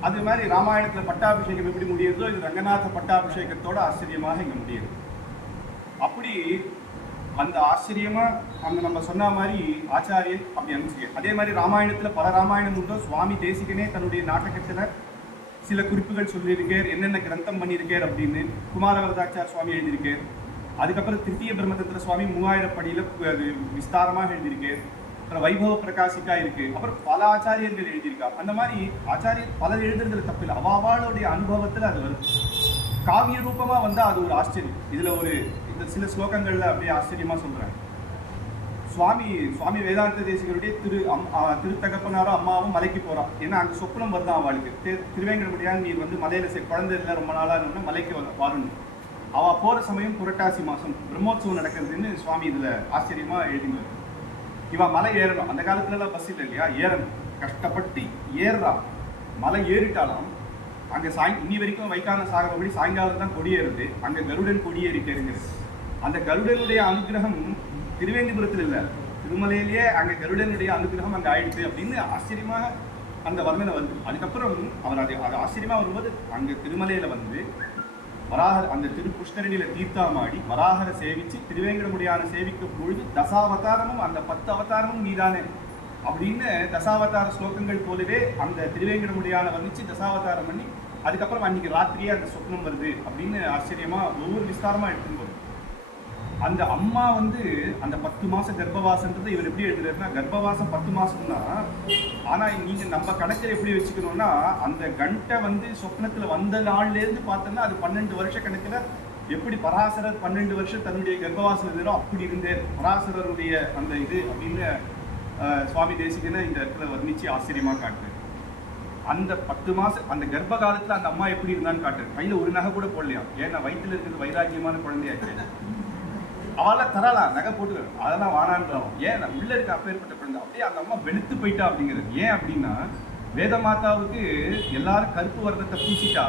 அது மாதிரி ராமாயணத்துல பட்டாபிஷேகம் எப்படி முடியுதோ இது ரங்கநாத பட்டாபிஷேகத்தோட ஆச்சரியமாக இங்க முடியுது. அப்படி அந்த ஆச்சரியமா அந்த நம்ம சொன்ன மாதிரி ஆச்சாரியன் அப்படி அனுப்பிச்சு. அதே மாதிரி ராமாயணத்துல பல ராமாயணம் உண்டோ சுவாமி தேசிகனே தன்னுடைய நாடகத்துல சில குறிப்புகள் சொல்லியிருக்கார், என்னென்ன கிரந்தம் பண்ணியிருக்கார் அப்படின்னு. குமாரவரதாச்சார் சுவாமி எழுதியிருக்கார். அதுக்கப்புறம் திருத்திய பிரம்மதந்திர சுவாமி 3000 படியில அது விஸ்தாரமாக எழுதியிருக்கார். அப்புறம் வைபவ பிரகாசிக்கா இருக்கு. அப்புறம் பல ஆச்சாரியர்கள் எழுதியிருக்கா. அந்த மாதிரி ஆச்சாரியர் பலர் எழுதுறதுல தப்பில்லை. அவாவாளுடைய அனுபவத்துல அது வருது. காவிய ரூபமா வந்தா அது ஒரு ஆச்சரியம். இதுல இந்த சில ஸ்லோகங்கள்ல அப்படியே ஆச்சரியமா சொல்றேன். சுவாமி வேதாந்த தேசிகருடைய திருத்தகப்பனாரும் அம்மாவும் மலைக்கு போறான். ஏன்னா அங்க சொப்பனம் வருதான் அவளுக்கு. திருவேங்கடமுடியான் நீ மலையில குழந்தை இல்லை ரொம்ப நாளா மலைக்கு வரணும். அவ போற சமயம் புரட்டாசி மாசம் பிரம்மோற்சவம் நடக்கிறதுன்னு சுவாமி இதுல ஆச்சரியமா எழுதினார். இவன் மலை ஏறணும். அந்த காலத்துல எல்லாம் பஸ் இல்லை இல்லையா, ஏறணும். கஷ்டப்பட்டு ஏறுறா. மலை ஏறிட்டாலும் அங்க இன்னி வரைக்கும் வைக்கான சாகபடி சாயங்காலம் தான் கொடியேறுது. அங்க கருடன் கொடியேறிட்டேருங்கிறது. அந்த கருடனுடைய அனுகிரகம் திருவேந்திபுரத்தில் இல்லை, திருமலையிலேயே அங்கே கருடனுடைய அனுகிரகம் அங்கே ஆயிடுச்சு அப்படின்னு ஆச்சரியமாக அந்த வர்ணனை வந்து. அதுக்கப்புறம் அவர் அது ஆச்சரியமா வரும்போது அங்கே திருமலையில வராகர் அந்த திருப்புஷ்கரணியில தீர்த்தாமாடி வராகரை சேவிச்சு திருவேங்கடமுடியான சேவிக்கும் பொழுது தசாவதாரமும் அந்த 10 அவதாரமும் நீதானே அப்படின்னு தசாவதார ஸ்லோகங்கள் போலவே அந்த திருவேங்கடமுடியான வர்ணிச்சு தசாவதாரம் பண்ணி அதுக்கப்புறம் அன்னைக்கு ராத்திரியே அந்த சொப்னம் வருது அப்படின்னு ஆச்சரியமா ஒவ்வொரு விஸ்தாரமா எடுத்துன்னு போகுது. அந்த அம்மா அந்த 10 மாசம் கர்ப்பவாசம்ன்றது இவர் எப்படி எழுதுறாருன்னா, கர்ப்பவாசம் 10 மாசம் தான். ஆனா நீங்க நம்ம கணக்கில் எப்படி வச்சுக்கணும்னா, அந்த கண்டை சொப்னத்துல வந்த நாள்ல இருந்து பார்த்தோம்னா அது 12 வருஷ கணக்குல எப்படி பராசரர் 12 வருஷம் தன்னுடைய கர்ப்பவாசம் இருந்தாரோ அப்படி இருந்தேன் பராசரருடைய அந்த இது அப்படின்னு சுவாமி தேசிகனை இந்த இடத்துல வர்ணிச்சு ஆச்சரியமா காட்டுறாரு. அந்த 10 மாசம் அந்த கர்ப்ப காலத்துல அந்த அம்மா எப்படி இருந்தான்னு காட்டுறாரு. கையில ஒரு நகை கூட போடலையா, ஏன்னா வயிற்றுல இருக்கிறது வைராக்கியமான குழந்தையாச்சு. அவெல்லாம் தரலாம் நகை போட்டு, அதெல்லாம் வானான்றோம். ஏன் உள்ள இருக்க அப்பேற்பட்ட குழந்தை அப்படியே அந்த அம்மா வெளுத்து போயிட்டா அப்படிங்கிறது. ஏன் அப்படின்னா வேத மாதாவுக்கு எல்லாரும் கருப்பு வர்ணத்தை பூசிட்டா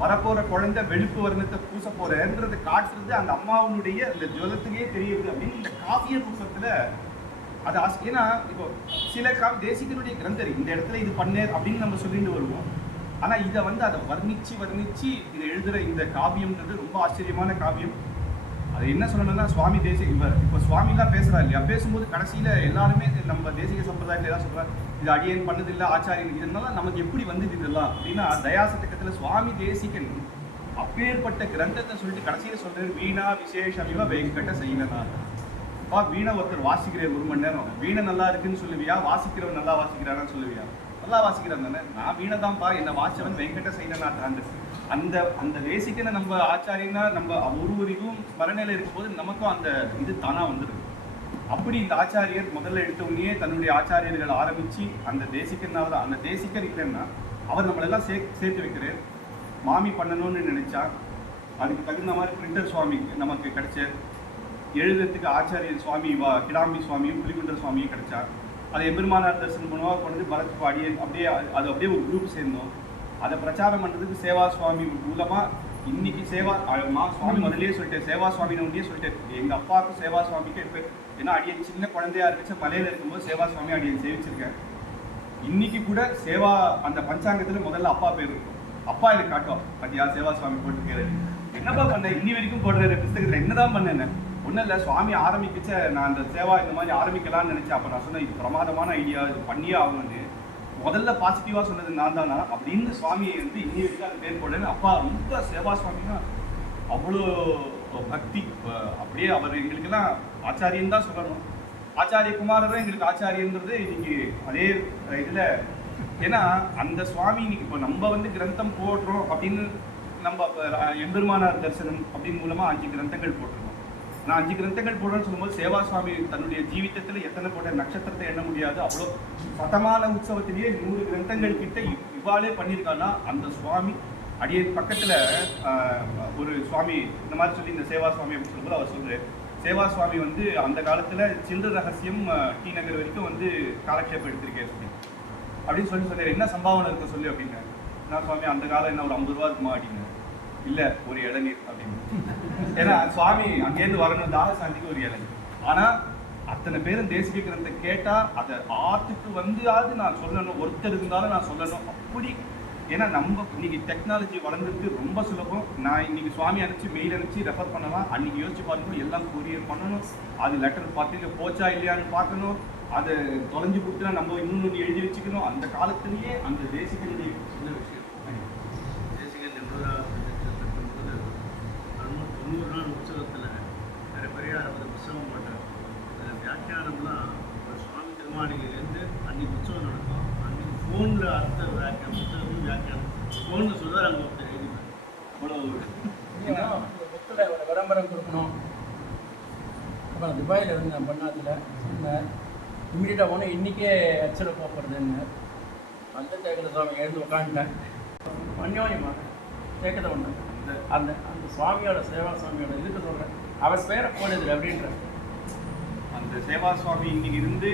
வரப்போற குழந்தை வெளுப்பு வர்ணத்தை பூச போறேன்றதை காட்டுறது அந்த அம்மாவுடைய அந்த ஜுவலத்துக்கே தெரியுது அப்படின்னு இந்த காவிய ரூபத்துல அது ஏன்னா இப்போ சில தேசிகனுடைய கிரந்தர் இந்த இடத்துல இது பண்ணேர் அப்படின்னு நம்ம சொல்லிட்டு வருவோம். ஆனா இதை அதை வர்ணிச்சு இதை எழுதுற இந்த காவியம்ன்றது ரொம்ப ஆச்சரியமான காவியம். அது என்ன சொல்லணும்னா சுவாமி தேசிக இப்போ சுவாமிலாம் பேசுறா இல்லையா, பேசும்போது கடைசியில எல்லாருமே நம்ம தேசிக சம்பிரதாயத்தில் எல்லாம் சொல்றாரு இது அடியேன் பண்ணதில்லை ஆச்சாரியன் இதனால நமக்கு எப்படி வந்தது இதெல்லாம் அப்படின்னா தயாசதகத்துல சுவாமி தேசிகன் அப்பேற்பட்ட கிரந்தத்தை சொல்லிட்டு கடைசியில சொல்றாரு வீணா விசேஷமிவ வெங்கட செய்வனார். அப்பா வீணை ஒருத்தர் வாசிக்கிறேன் 1 மணி நேரம், வீணை நல்லா இருக்குன்னு சொல்லுவியா, வாசிக்கிறவன் நல்லா வாசிக்கிறான்னு சொல்லுவியா? நல்லா வாசிக்கிறான் தானே, நான் வீணை தான்ப்பா, என்ன வாசிச்சவன் வெங்கட செய்வனார். அந்த அந்த தேசிகனை நம்ம ஆச்சாரியனா நம்ம ஒருவரையும் ஸ்மரணையில இருக்கும்போது நமக்கும் அந்த இது தானா வந்துடுது. அப்படி இந்த ஆச்சாரியர் முதல்ல எடுத்த உடனே தன்னுடைய ஆச்சாரியர்கள் ஆரம்பிச்சு அந்த தேசிகனால தான் அந்த தேசிகர் இல்லைன்னா அவர் நம்மளெல்லாம் சேர்த்து வைக்கிறார். மாமி பண்ணணும்னு நினைச்சா அதுக்கு தகுந்த மாதிரி பிரிண்டர் சுவாமி நமக்கு கிடைச்ச, எழுதுறதுக்கு ஆச்சாரியர் சுவாமி கிடாம்பி சுவாமியும் புலிகுண்டர் சுவாமியும் கிடைச்சா, அதை எம்பெருமானார் தரிசனம் பண்ணுவா கொண்டு பரத் பாடியே அப்படியே அது அப்படியே ஒரு குரூப் சேர்ந்தோம். அதை பிரச்சாரம் பண்ணுறதுக்கு சேவா சுவாமி மூலமா இன்னைக்கு சேவா சுவாமி முதலே சொல்லிட்டேன், சேவா சுவாமின்னு ஒன்றே சொல்லிட்டேன். எங்கள் அப்பாவுக்கும் சேவா சுவாமிக்கு இப்போ ஏன்னா அடியன் சின்ன குழந்தையா இருந்துச்சு மலையில இருக்கும்போது சேவா சுவாமி அடியன் சேவிச்சிருக்கேன். இன்னைக்கு கூட சேவா அந்த பஞ்சாங்கத்துல முதல்ல அப்பா பேர் இருக்கும். அப்பா எனக்கு காட்டுவோம், பத்தியா சேவா சுவாமி போட்டுருக்காரு, என்னப்பா பண்ண இன்னி வரைக்கும் போடுற புஸ்தகத்தில் என்னதான் பண்ணேன். ஒன்றும் இல்லை, சுவாமி ஆரம்பிக்கிச்ச நான் அந்த சேவா இந்த மாதிரி ஆரம்பிக்கலாம்னு நினைச்சேன். அப்போ நான் சொன்னேன் இது பிரமாதமான ஐடியா, இது பண்ணியே ஆகணும்னு. முதல்ல பாசிட்டிவா சொன்னது நான் தானா அப்படின்னு சுவாமியை இன்னி வரைக்கும் அது பேர் போடலன்னு. அப்பா ரொம்ப சேவா சுவாமின்னா அவ்வளோ பக்தி, அப்படியே அவர் எங்களுக்கெல்லாம் ஆச்சாரியன் தான் சொல்லணும். ஆச்சாரிய குமாரரும் எங்களுக்கு ஆச்சாரியன்றது இன்னைக்கு அதே இதுல. ஏன்னா அந்த சுவாமி இன்னைக்கு இப்போ நம்ம கிரந்தம் போடுறோம் அப்படின்னு நம்ம எம்பெருமானார் தரிசனம் அப்படின்னு மூலமா 5 கிரந்தங்கள் போட்டிருக்கோம். நான் 5 கிரந்தங்கள் போடுறேன்னு சொல்லும்போது சேவா சுவாமி தன்னுடைய ஜீவிதத்தில் எத்தனை போட்ட நட்சத்திரத்தை எண்ண முடியாது. அவ்வளோ சதமான உற்சவத்திலேயே 100 கிரந்தங்கள் கிட்ட இவ்வாளே பண்ணியிருக்காங்கன்னா அந்த சுவாமி அடியே பக்கத்தில் ஒரு சுவாமி இந்த மாதிரி சொல்லி இந்த சேவா சுவாமி அப்படின்னு சொல்லும்போது அவர் சொல்றாரு, சேவா சுவாமி அந்த காலத்தில் சில்லற ரகசியம் டி நகர் வரைக்கும் காலக்ஷேபம் எடுத்திருக்கேன் அப்படின்னு சொல்றாரு. என்ன சம்பாவனை இருக்க சொல்லி அப்படின்னு. நான் சுவாமி அந்த காலம் என்ன ஒரு 50 ரூபா இருக்குமா அப்படின்னு. இல்லை ஒரு இளநீர் அப்படின்னு. ஏன்னா சுவாமி அங்கேருந்து வரணும் தாகசாந்திக்கு ஒரு இளநீர். ஆனால் அத்தனை பேரும் தேசிக கிரந்தத்தை கேட்டால் அதை ஆற்றுக்கு நான் சொல்லணும், ஒருத்தர் இருந்தாலும் நான் சொல்லணும் அப்படி. ஏன்னா நம்ம இன்னைக்கு டெக்னாலஜி வளர்ந்துருக்கு, ரொம்ப சுலபம். நான் இன்னைக்கு சுவாமி அனுப்பிச்சு மெயில் அனுப்பிச்சு ரெஃபர் பண்ணலாம். அன்னைக்கு யோசிச்சு பார்க்கணும், எல்லாம் கொரியர் பண்ணணும், அது லெட்டர் பார்த்து போச்சா இல்லையான்னு பார்க்கணும், அதை தொலைஞ்சு கொடுத்தா நம்ம இன்னொன்று எழுதி வச்சுக்கணும். அந்த காலத்திலேயே அந்த தேசிகனுடைய சின்ன விஷயம். தேசிகன் 90 நாள் உற்சவத்தில் நிறைய 60 புத்தகம் போட்டார். அதில் வியாக்கியானம்லாம் சுவாமி திருமாளிகையிலேருந்து அன்றைக்கி உற்சவம் நடக்கும். அன்றைக்கி ஃபோனில் அர்த்த வியாக்கியானம் புத்தகமும் வியாக்கியானம் ஃபோனில் சொல்லுவார். அங்கே ஒருத்தர் எழுதிப்பார். அவ்வளோ புக்கில் ஒரு விளம்பரம் கொடுக்கணும். அப்புறம் துபாயில் இருந்தேன் பண்ணாத்தில் சொன்னேன், இம்மிடியட்டாக போனால் இன்றைக்கே அச்சல் போகிறதுன்னு அந்த சேகர சுவாமி எழுந்து உட்காந்துட்டேன். அந்யோன்யமா சேகர ஒன்று அந்த அந்த சுவாமியோட சேவா சுவாமியோட இதுக்கு சொல்கிறேன், அவர் பேரை போடுது அப்படின்ற அந்த சேவா சுவாமி இன்னைக்கு இருந்து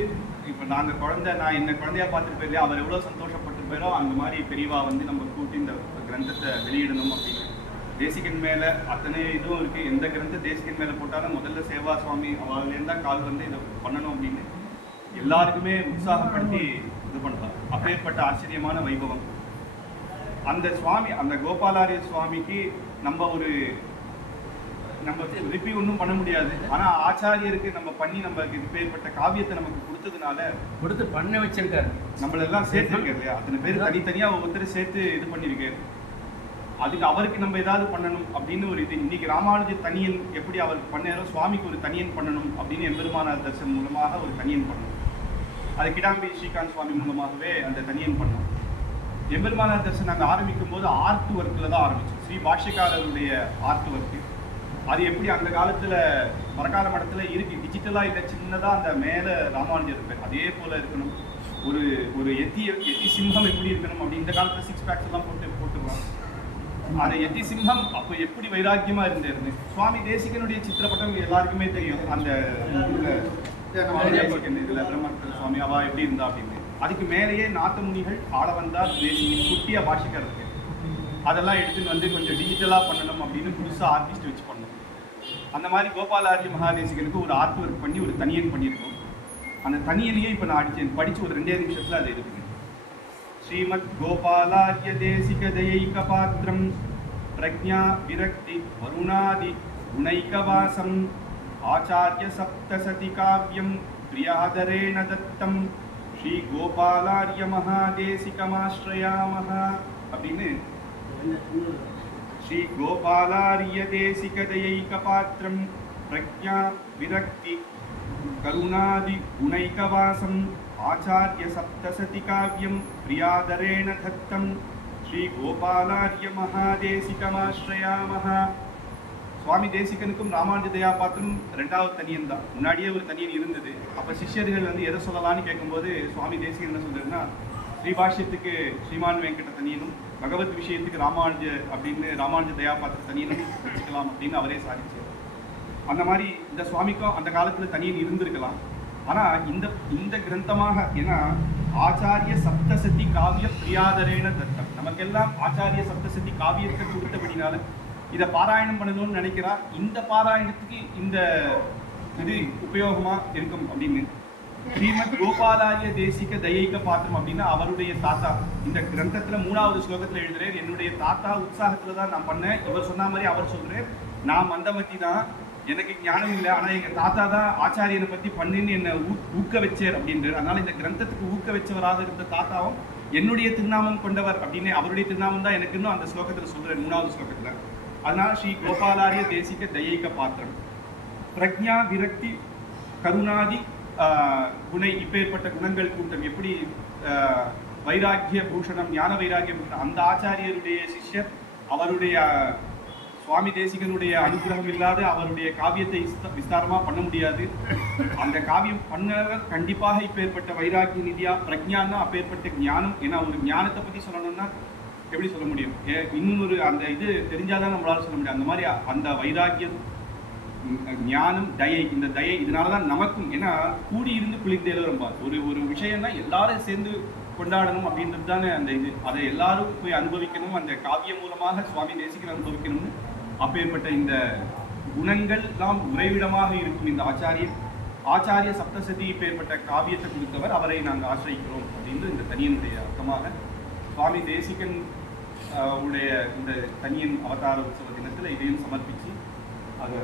இப்போ நாங்கள் நான் என்ன குழந்தையா பார்த்துட்டு போயிருக்கேன். அவர் எவ்வளோ சந்தோஷப்பட்டு போயிரோ அந்த மாதிரி பெரியவா நம்ம கூட்டி இந்த கிரந்தத்தை வெளியிடணும் அப்படின்னு. தேசிகன் மேலே அத்தனை இதுவும் இருக்குது. எந்த கிரந்த தேசிகன் மேலே போட்டாலும் முதல்ல சேவா சுவாமி அவர்லேருந்து தான் கால் இதை பண்ணணும் அப்படின்னு எல்லாருக்குமே உற்சாகப்படுத்தி இது பண்ணுறான். அப்பேற்பட்ட ஆச்சரியமான வைபவம் அந்த சுவாமி. அந்த கோபாலாரிய சுவாமிக்கு நம்ம ரிப்பீட் ஒன்றும் பண்ண முடியாது. ஆனால் ஆச்சாரியருக்கு நம்ம பண்ணி நம்மளுக்கு இப்பேற்பட்ட காவியத்தை நமக்கு கொடுத்து பண்ண வச்சிருக்காரு. நம்மளெல்லாம் சேர்த்துருக்காரு இல்லையா, அத்தனை பேர் தனித்தனியாக ஒவ்வொருத்தர் சேர்த்து இது பண்ணியிருக்காரு. அதுக்கு அவருக்கு நம்ம ஏதாவது பண்ணணும் அப்படின்னு ஒரு இது. இன்னைக்கு ராமானுஜ தனியன் எப்படி அவர் பண்ணாரோ சுவாமிக்கு ஒரு தனியன் பண்ணணும் அப்படின்னு எம்பெருமானார் தரிசனம் மூலமாக ஒரு தனியன் பண்ணணும். அது கிடாம்பி ஸ்ரீகாந்த் சுவாமி மூலமாகவே அந்த தனியன் பண்ணோம். எம்பெருமானார் தரிசனம் நாங்கள் ஆரம்பிக்கும் போது ஆர்ட் ஒர்க்கில் தான் ஆரம்பிச்சோம். ஸ்ரீ பாஷ்யக்காரருடைய ஆர்ட் ஒர்க்கு அது எப்படி அந்த காலத்தில் மரக்கால மடத்தில் இருக்கு, டிஜிட்டலாக இல்லை, சின்னதாக அந்த மேலே ராமானுஜர் இருப்பார், அதே போல் இருக்கணும். ஒரு ஒரு எத்தி சிம்ஹம் எப்படி இருக்கணும் அப்படி இந்த காலத்தில் 6 பேக்ஸ் எல்லாம் போட்டுருவாங்க. அந்த எத்தி சிம்ஹம் அப்போ எப்படி வைராக்கியமாக இருந்தேருன்னு சுவாமி தேசிகனுடைய சித்திரப்பட்டம் எல்லாருக்குமே தெரியும். அந்த இதில் பிரம்மத்தந்திர சுவாமி அவா எப்படி இருந்தா அப்படின்னு. அதுக்கு மேலேயே நாத்தமுனிகள் ஆளவந்தார் தேசிகன் குட்டியாக பாஷிக்கர் இருக்கு, அதெல்லாம் எடுத்துன்னு வந்து கொஞ்சம் டிஜிட்டலாக பண்ணணும் அப்படின்னு புதுசாக ஆர்டிஸ்ட் வச்சு பண்ணணும். அந்த மாதிரி கோபாலாரிய மகாதேசிகனுக்கு ஒரு ஆர்ட் ஒர்க் பண்ணி ஒரு தனியன் பண்ணியிருக்கோம். அந்த தனியனையே இப்போ நான் படித்து ஒரு 2 நிமிஷத்தில் அது இருக்குது. ஸ்ரீமத் கோபாலாரிய தேசிக தயைக பாத்திரம் பிரக்ஞா விரக்தி வருணாதி குணைகவாசம் ஆச்சாரிய சப்தசதி காவியம் பிரியாதரேண தத்தம் ஸ்ரீ கோபாலாரிய மகாதேசிகமாஸ்ரயாமஹ அப்படின்னு. ஸ்ரீ கோபாலாரிய தேசிக தயைக பாத்திரம் பிரக்ஞா விரக்தி கருணாதி குணைகவாசம் ஆச்சாரிய சப்தசதி காவியம் பிரியாதரேண தத்தம் ஸ்ரீ கோபாலாரிய மகாதேசிகமாஸ்ரயாமஹ. சுவாமி தேசிகனுக்கும் ராமானுஜ தயாபாத்திரம் 2வது தனியன் தான். முன்னாடியே ஒரு தனியன் இருந்தது. அப்போ சிஷ்யர்கள் வந்து எதை சொல்லலான்னு கேட்கும்போது சுவாமி தேசிகன் என்ன சொல்றாருன்னா, ஸ்ரீபாஷ்யத்துக்கு ஸ்ரீமான் வெங்கட தனியனும், பகவத் விஷயத்துக்கு ராமானுஜ அப்படின்னு ராமானுஜ தயாபாத்திர தனியனும் வச்சுக்கலாம் அப்படின்னு அவரே சாதிச்சார். அந்த மாதிரி இந்த சுவாமிக்கும் அந்த காலத்தில் தனியன் இருந்திருக்கலாம். ஆனால் இந்த கிரந்தமாக, ஏன்னா ஆச்சாரிய சப்தசதி காவிய பிரியாதரேன தத்தம், நமக்கெல்லாம் ஆச்சாரிய சப்தசதி காவியத்தை கொடுத்தபடினால இதை பாராயணம் பண்ணணும்னு நினைக்கிறா. இந்த பாராயணத்துக்கு இந்த இது உபயோகமா இருக்கும் அப்படின்னு. ஸ்ரீமத் கோபாலாரிய தேசிக தயைக பாத்திரம் அப்படின்னா அவருடைய தாத்தா. இந்த கிரந்தத்துல 3வது ஸ்லோகத்துல எழுதுறாரு, என்னுடைய தாத்தா உற்சாகத்துல தான் நான் பண்ணேன். இவர் சொன்ன மாதிரி அவர் சொல்றாரு, நான் மந்தமதி தான், எனக்கு ஞானம் இல்லை, ஆனால் எங்கள் தாத்தா தான் ஆச்சாரியனை பற்றி பண்ணின்னு என்னை ஊக்க வச்சார் அப்படின்றார். அதனால் இந்த கிரந்தத்துக்கு ஊக்க வச்சவராக இருந்த தாத்தாவும் என்னுடைய திருநாமம் கொண்டவர் அப்படின்னு அவருடைய திருநாமம் தான் எனக்கு இன்னும் அந்த ஸ்லோகத்தில் சொல்கிறார், 3வது ஸ்லோகத்தில். அதனால் ஸ்ரீ கோபாலாரிய தேசிக தயைக பாத்திரம் பிரக்ஞா விரக்தி கருணாதி குணை, இப்பேற்பட்ட குணங்கள் கூட்டம். எப்படி வைராக்கிய பூஷணம், ஞான வைராக்கிய பூஷணம், அந்த ஆச்சாரியருடைய சிஷ்யர், அவருடைய சுவாமி தேசிகனுடைய அனுகிரகம் இல்லாத அவருடைய காவியத்தை விஸ்தாரமாக பண்ண முடியாது. அந்த காவியம் பண்ணவர் கண்டிப்பாக இப்பேற்பட்ட வைராக்கிய நிதியா, பிரக்ஞான்னா அப்பேற்பட்ட ஞானம். ஏன்னா ஒரு ஞானத்தை பற்றி சொல்லணும்னா எப்படி சொல்ல முடியும், இன்னொரு அந்த இது தெரிஞ்சாதான் நம்மளால சொல்ல முடியும். அந்த மாதிரி அந்த வைராக்கியம், ஞானம், தயை, இந்த தயை இதனால தான் நமக்கும், ஏன்னா கூடி இருந்து குளிர்ந்தேல ரொம்ப ஒரு விஷயம்னா எல்லாரும் சேர்ந்து கொண்டாடணும் அப்படின்றது தானே அந்த இது. அதை எல்லாரும் போய் அனுபவிக்கணும், அந்த காவியம் மூலமாக சுவாமி தேசிகன் அனுபவிக்கணும்னு அப்பேற்பட்ட இந்த குணங்கள் எல்லாம் உறைவிடமாக இருக்கும் இந்த ஆச்சாரிய சப்தசதி இப்பேற்பட்ட காவியத்தை கொடுத்தவர், அவரை நாங்கள் ஆசிரியிக்கிறோம் அப்படின்னு இந்த தனியனுடைய அர்த்தமாக சுவாமி தேசிகன் உடைய இந்த தனியன் அவதார உற்சவ தினத்தில் இதையும் சமர்ப்பித்து அதை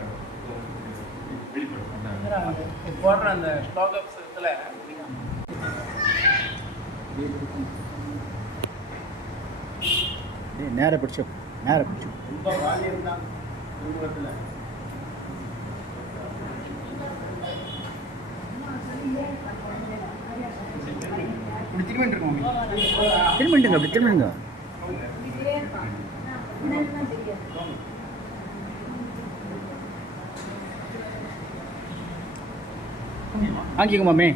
வெளிப்படுத்தும் போடுற அந்த ஸ்லோகத்தில் நேரம் பிடிச்சோ ரொம்ப வாலியம் தான் குடும்பத்தில். திரும்பிட்டுங்க, அப்படி திரும்பிடுங்க. வாங்கிக்கோமாமே.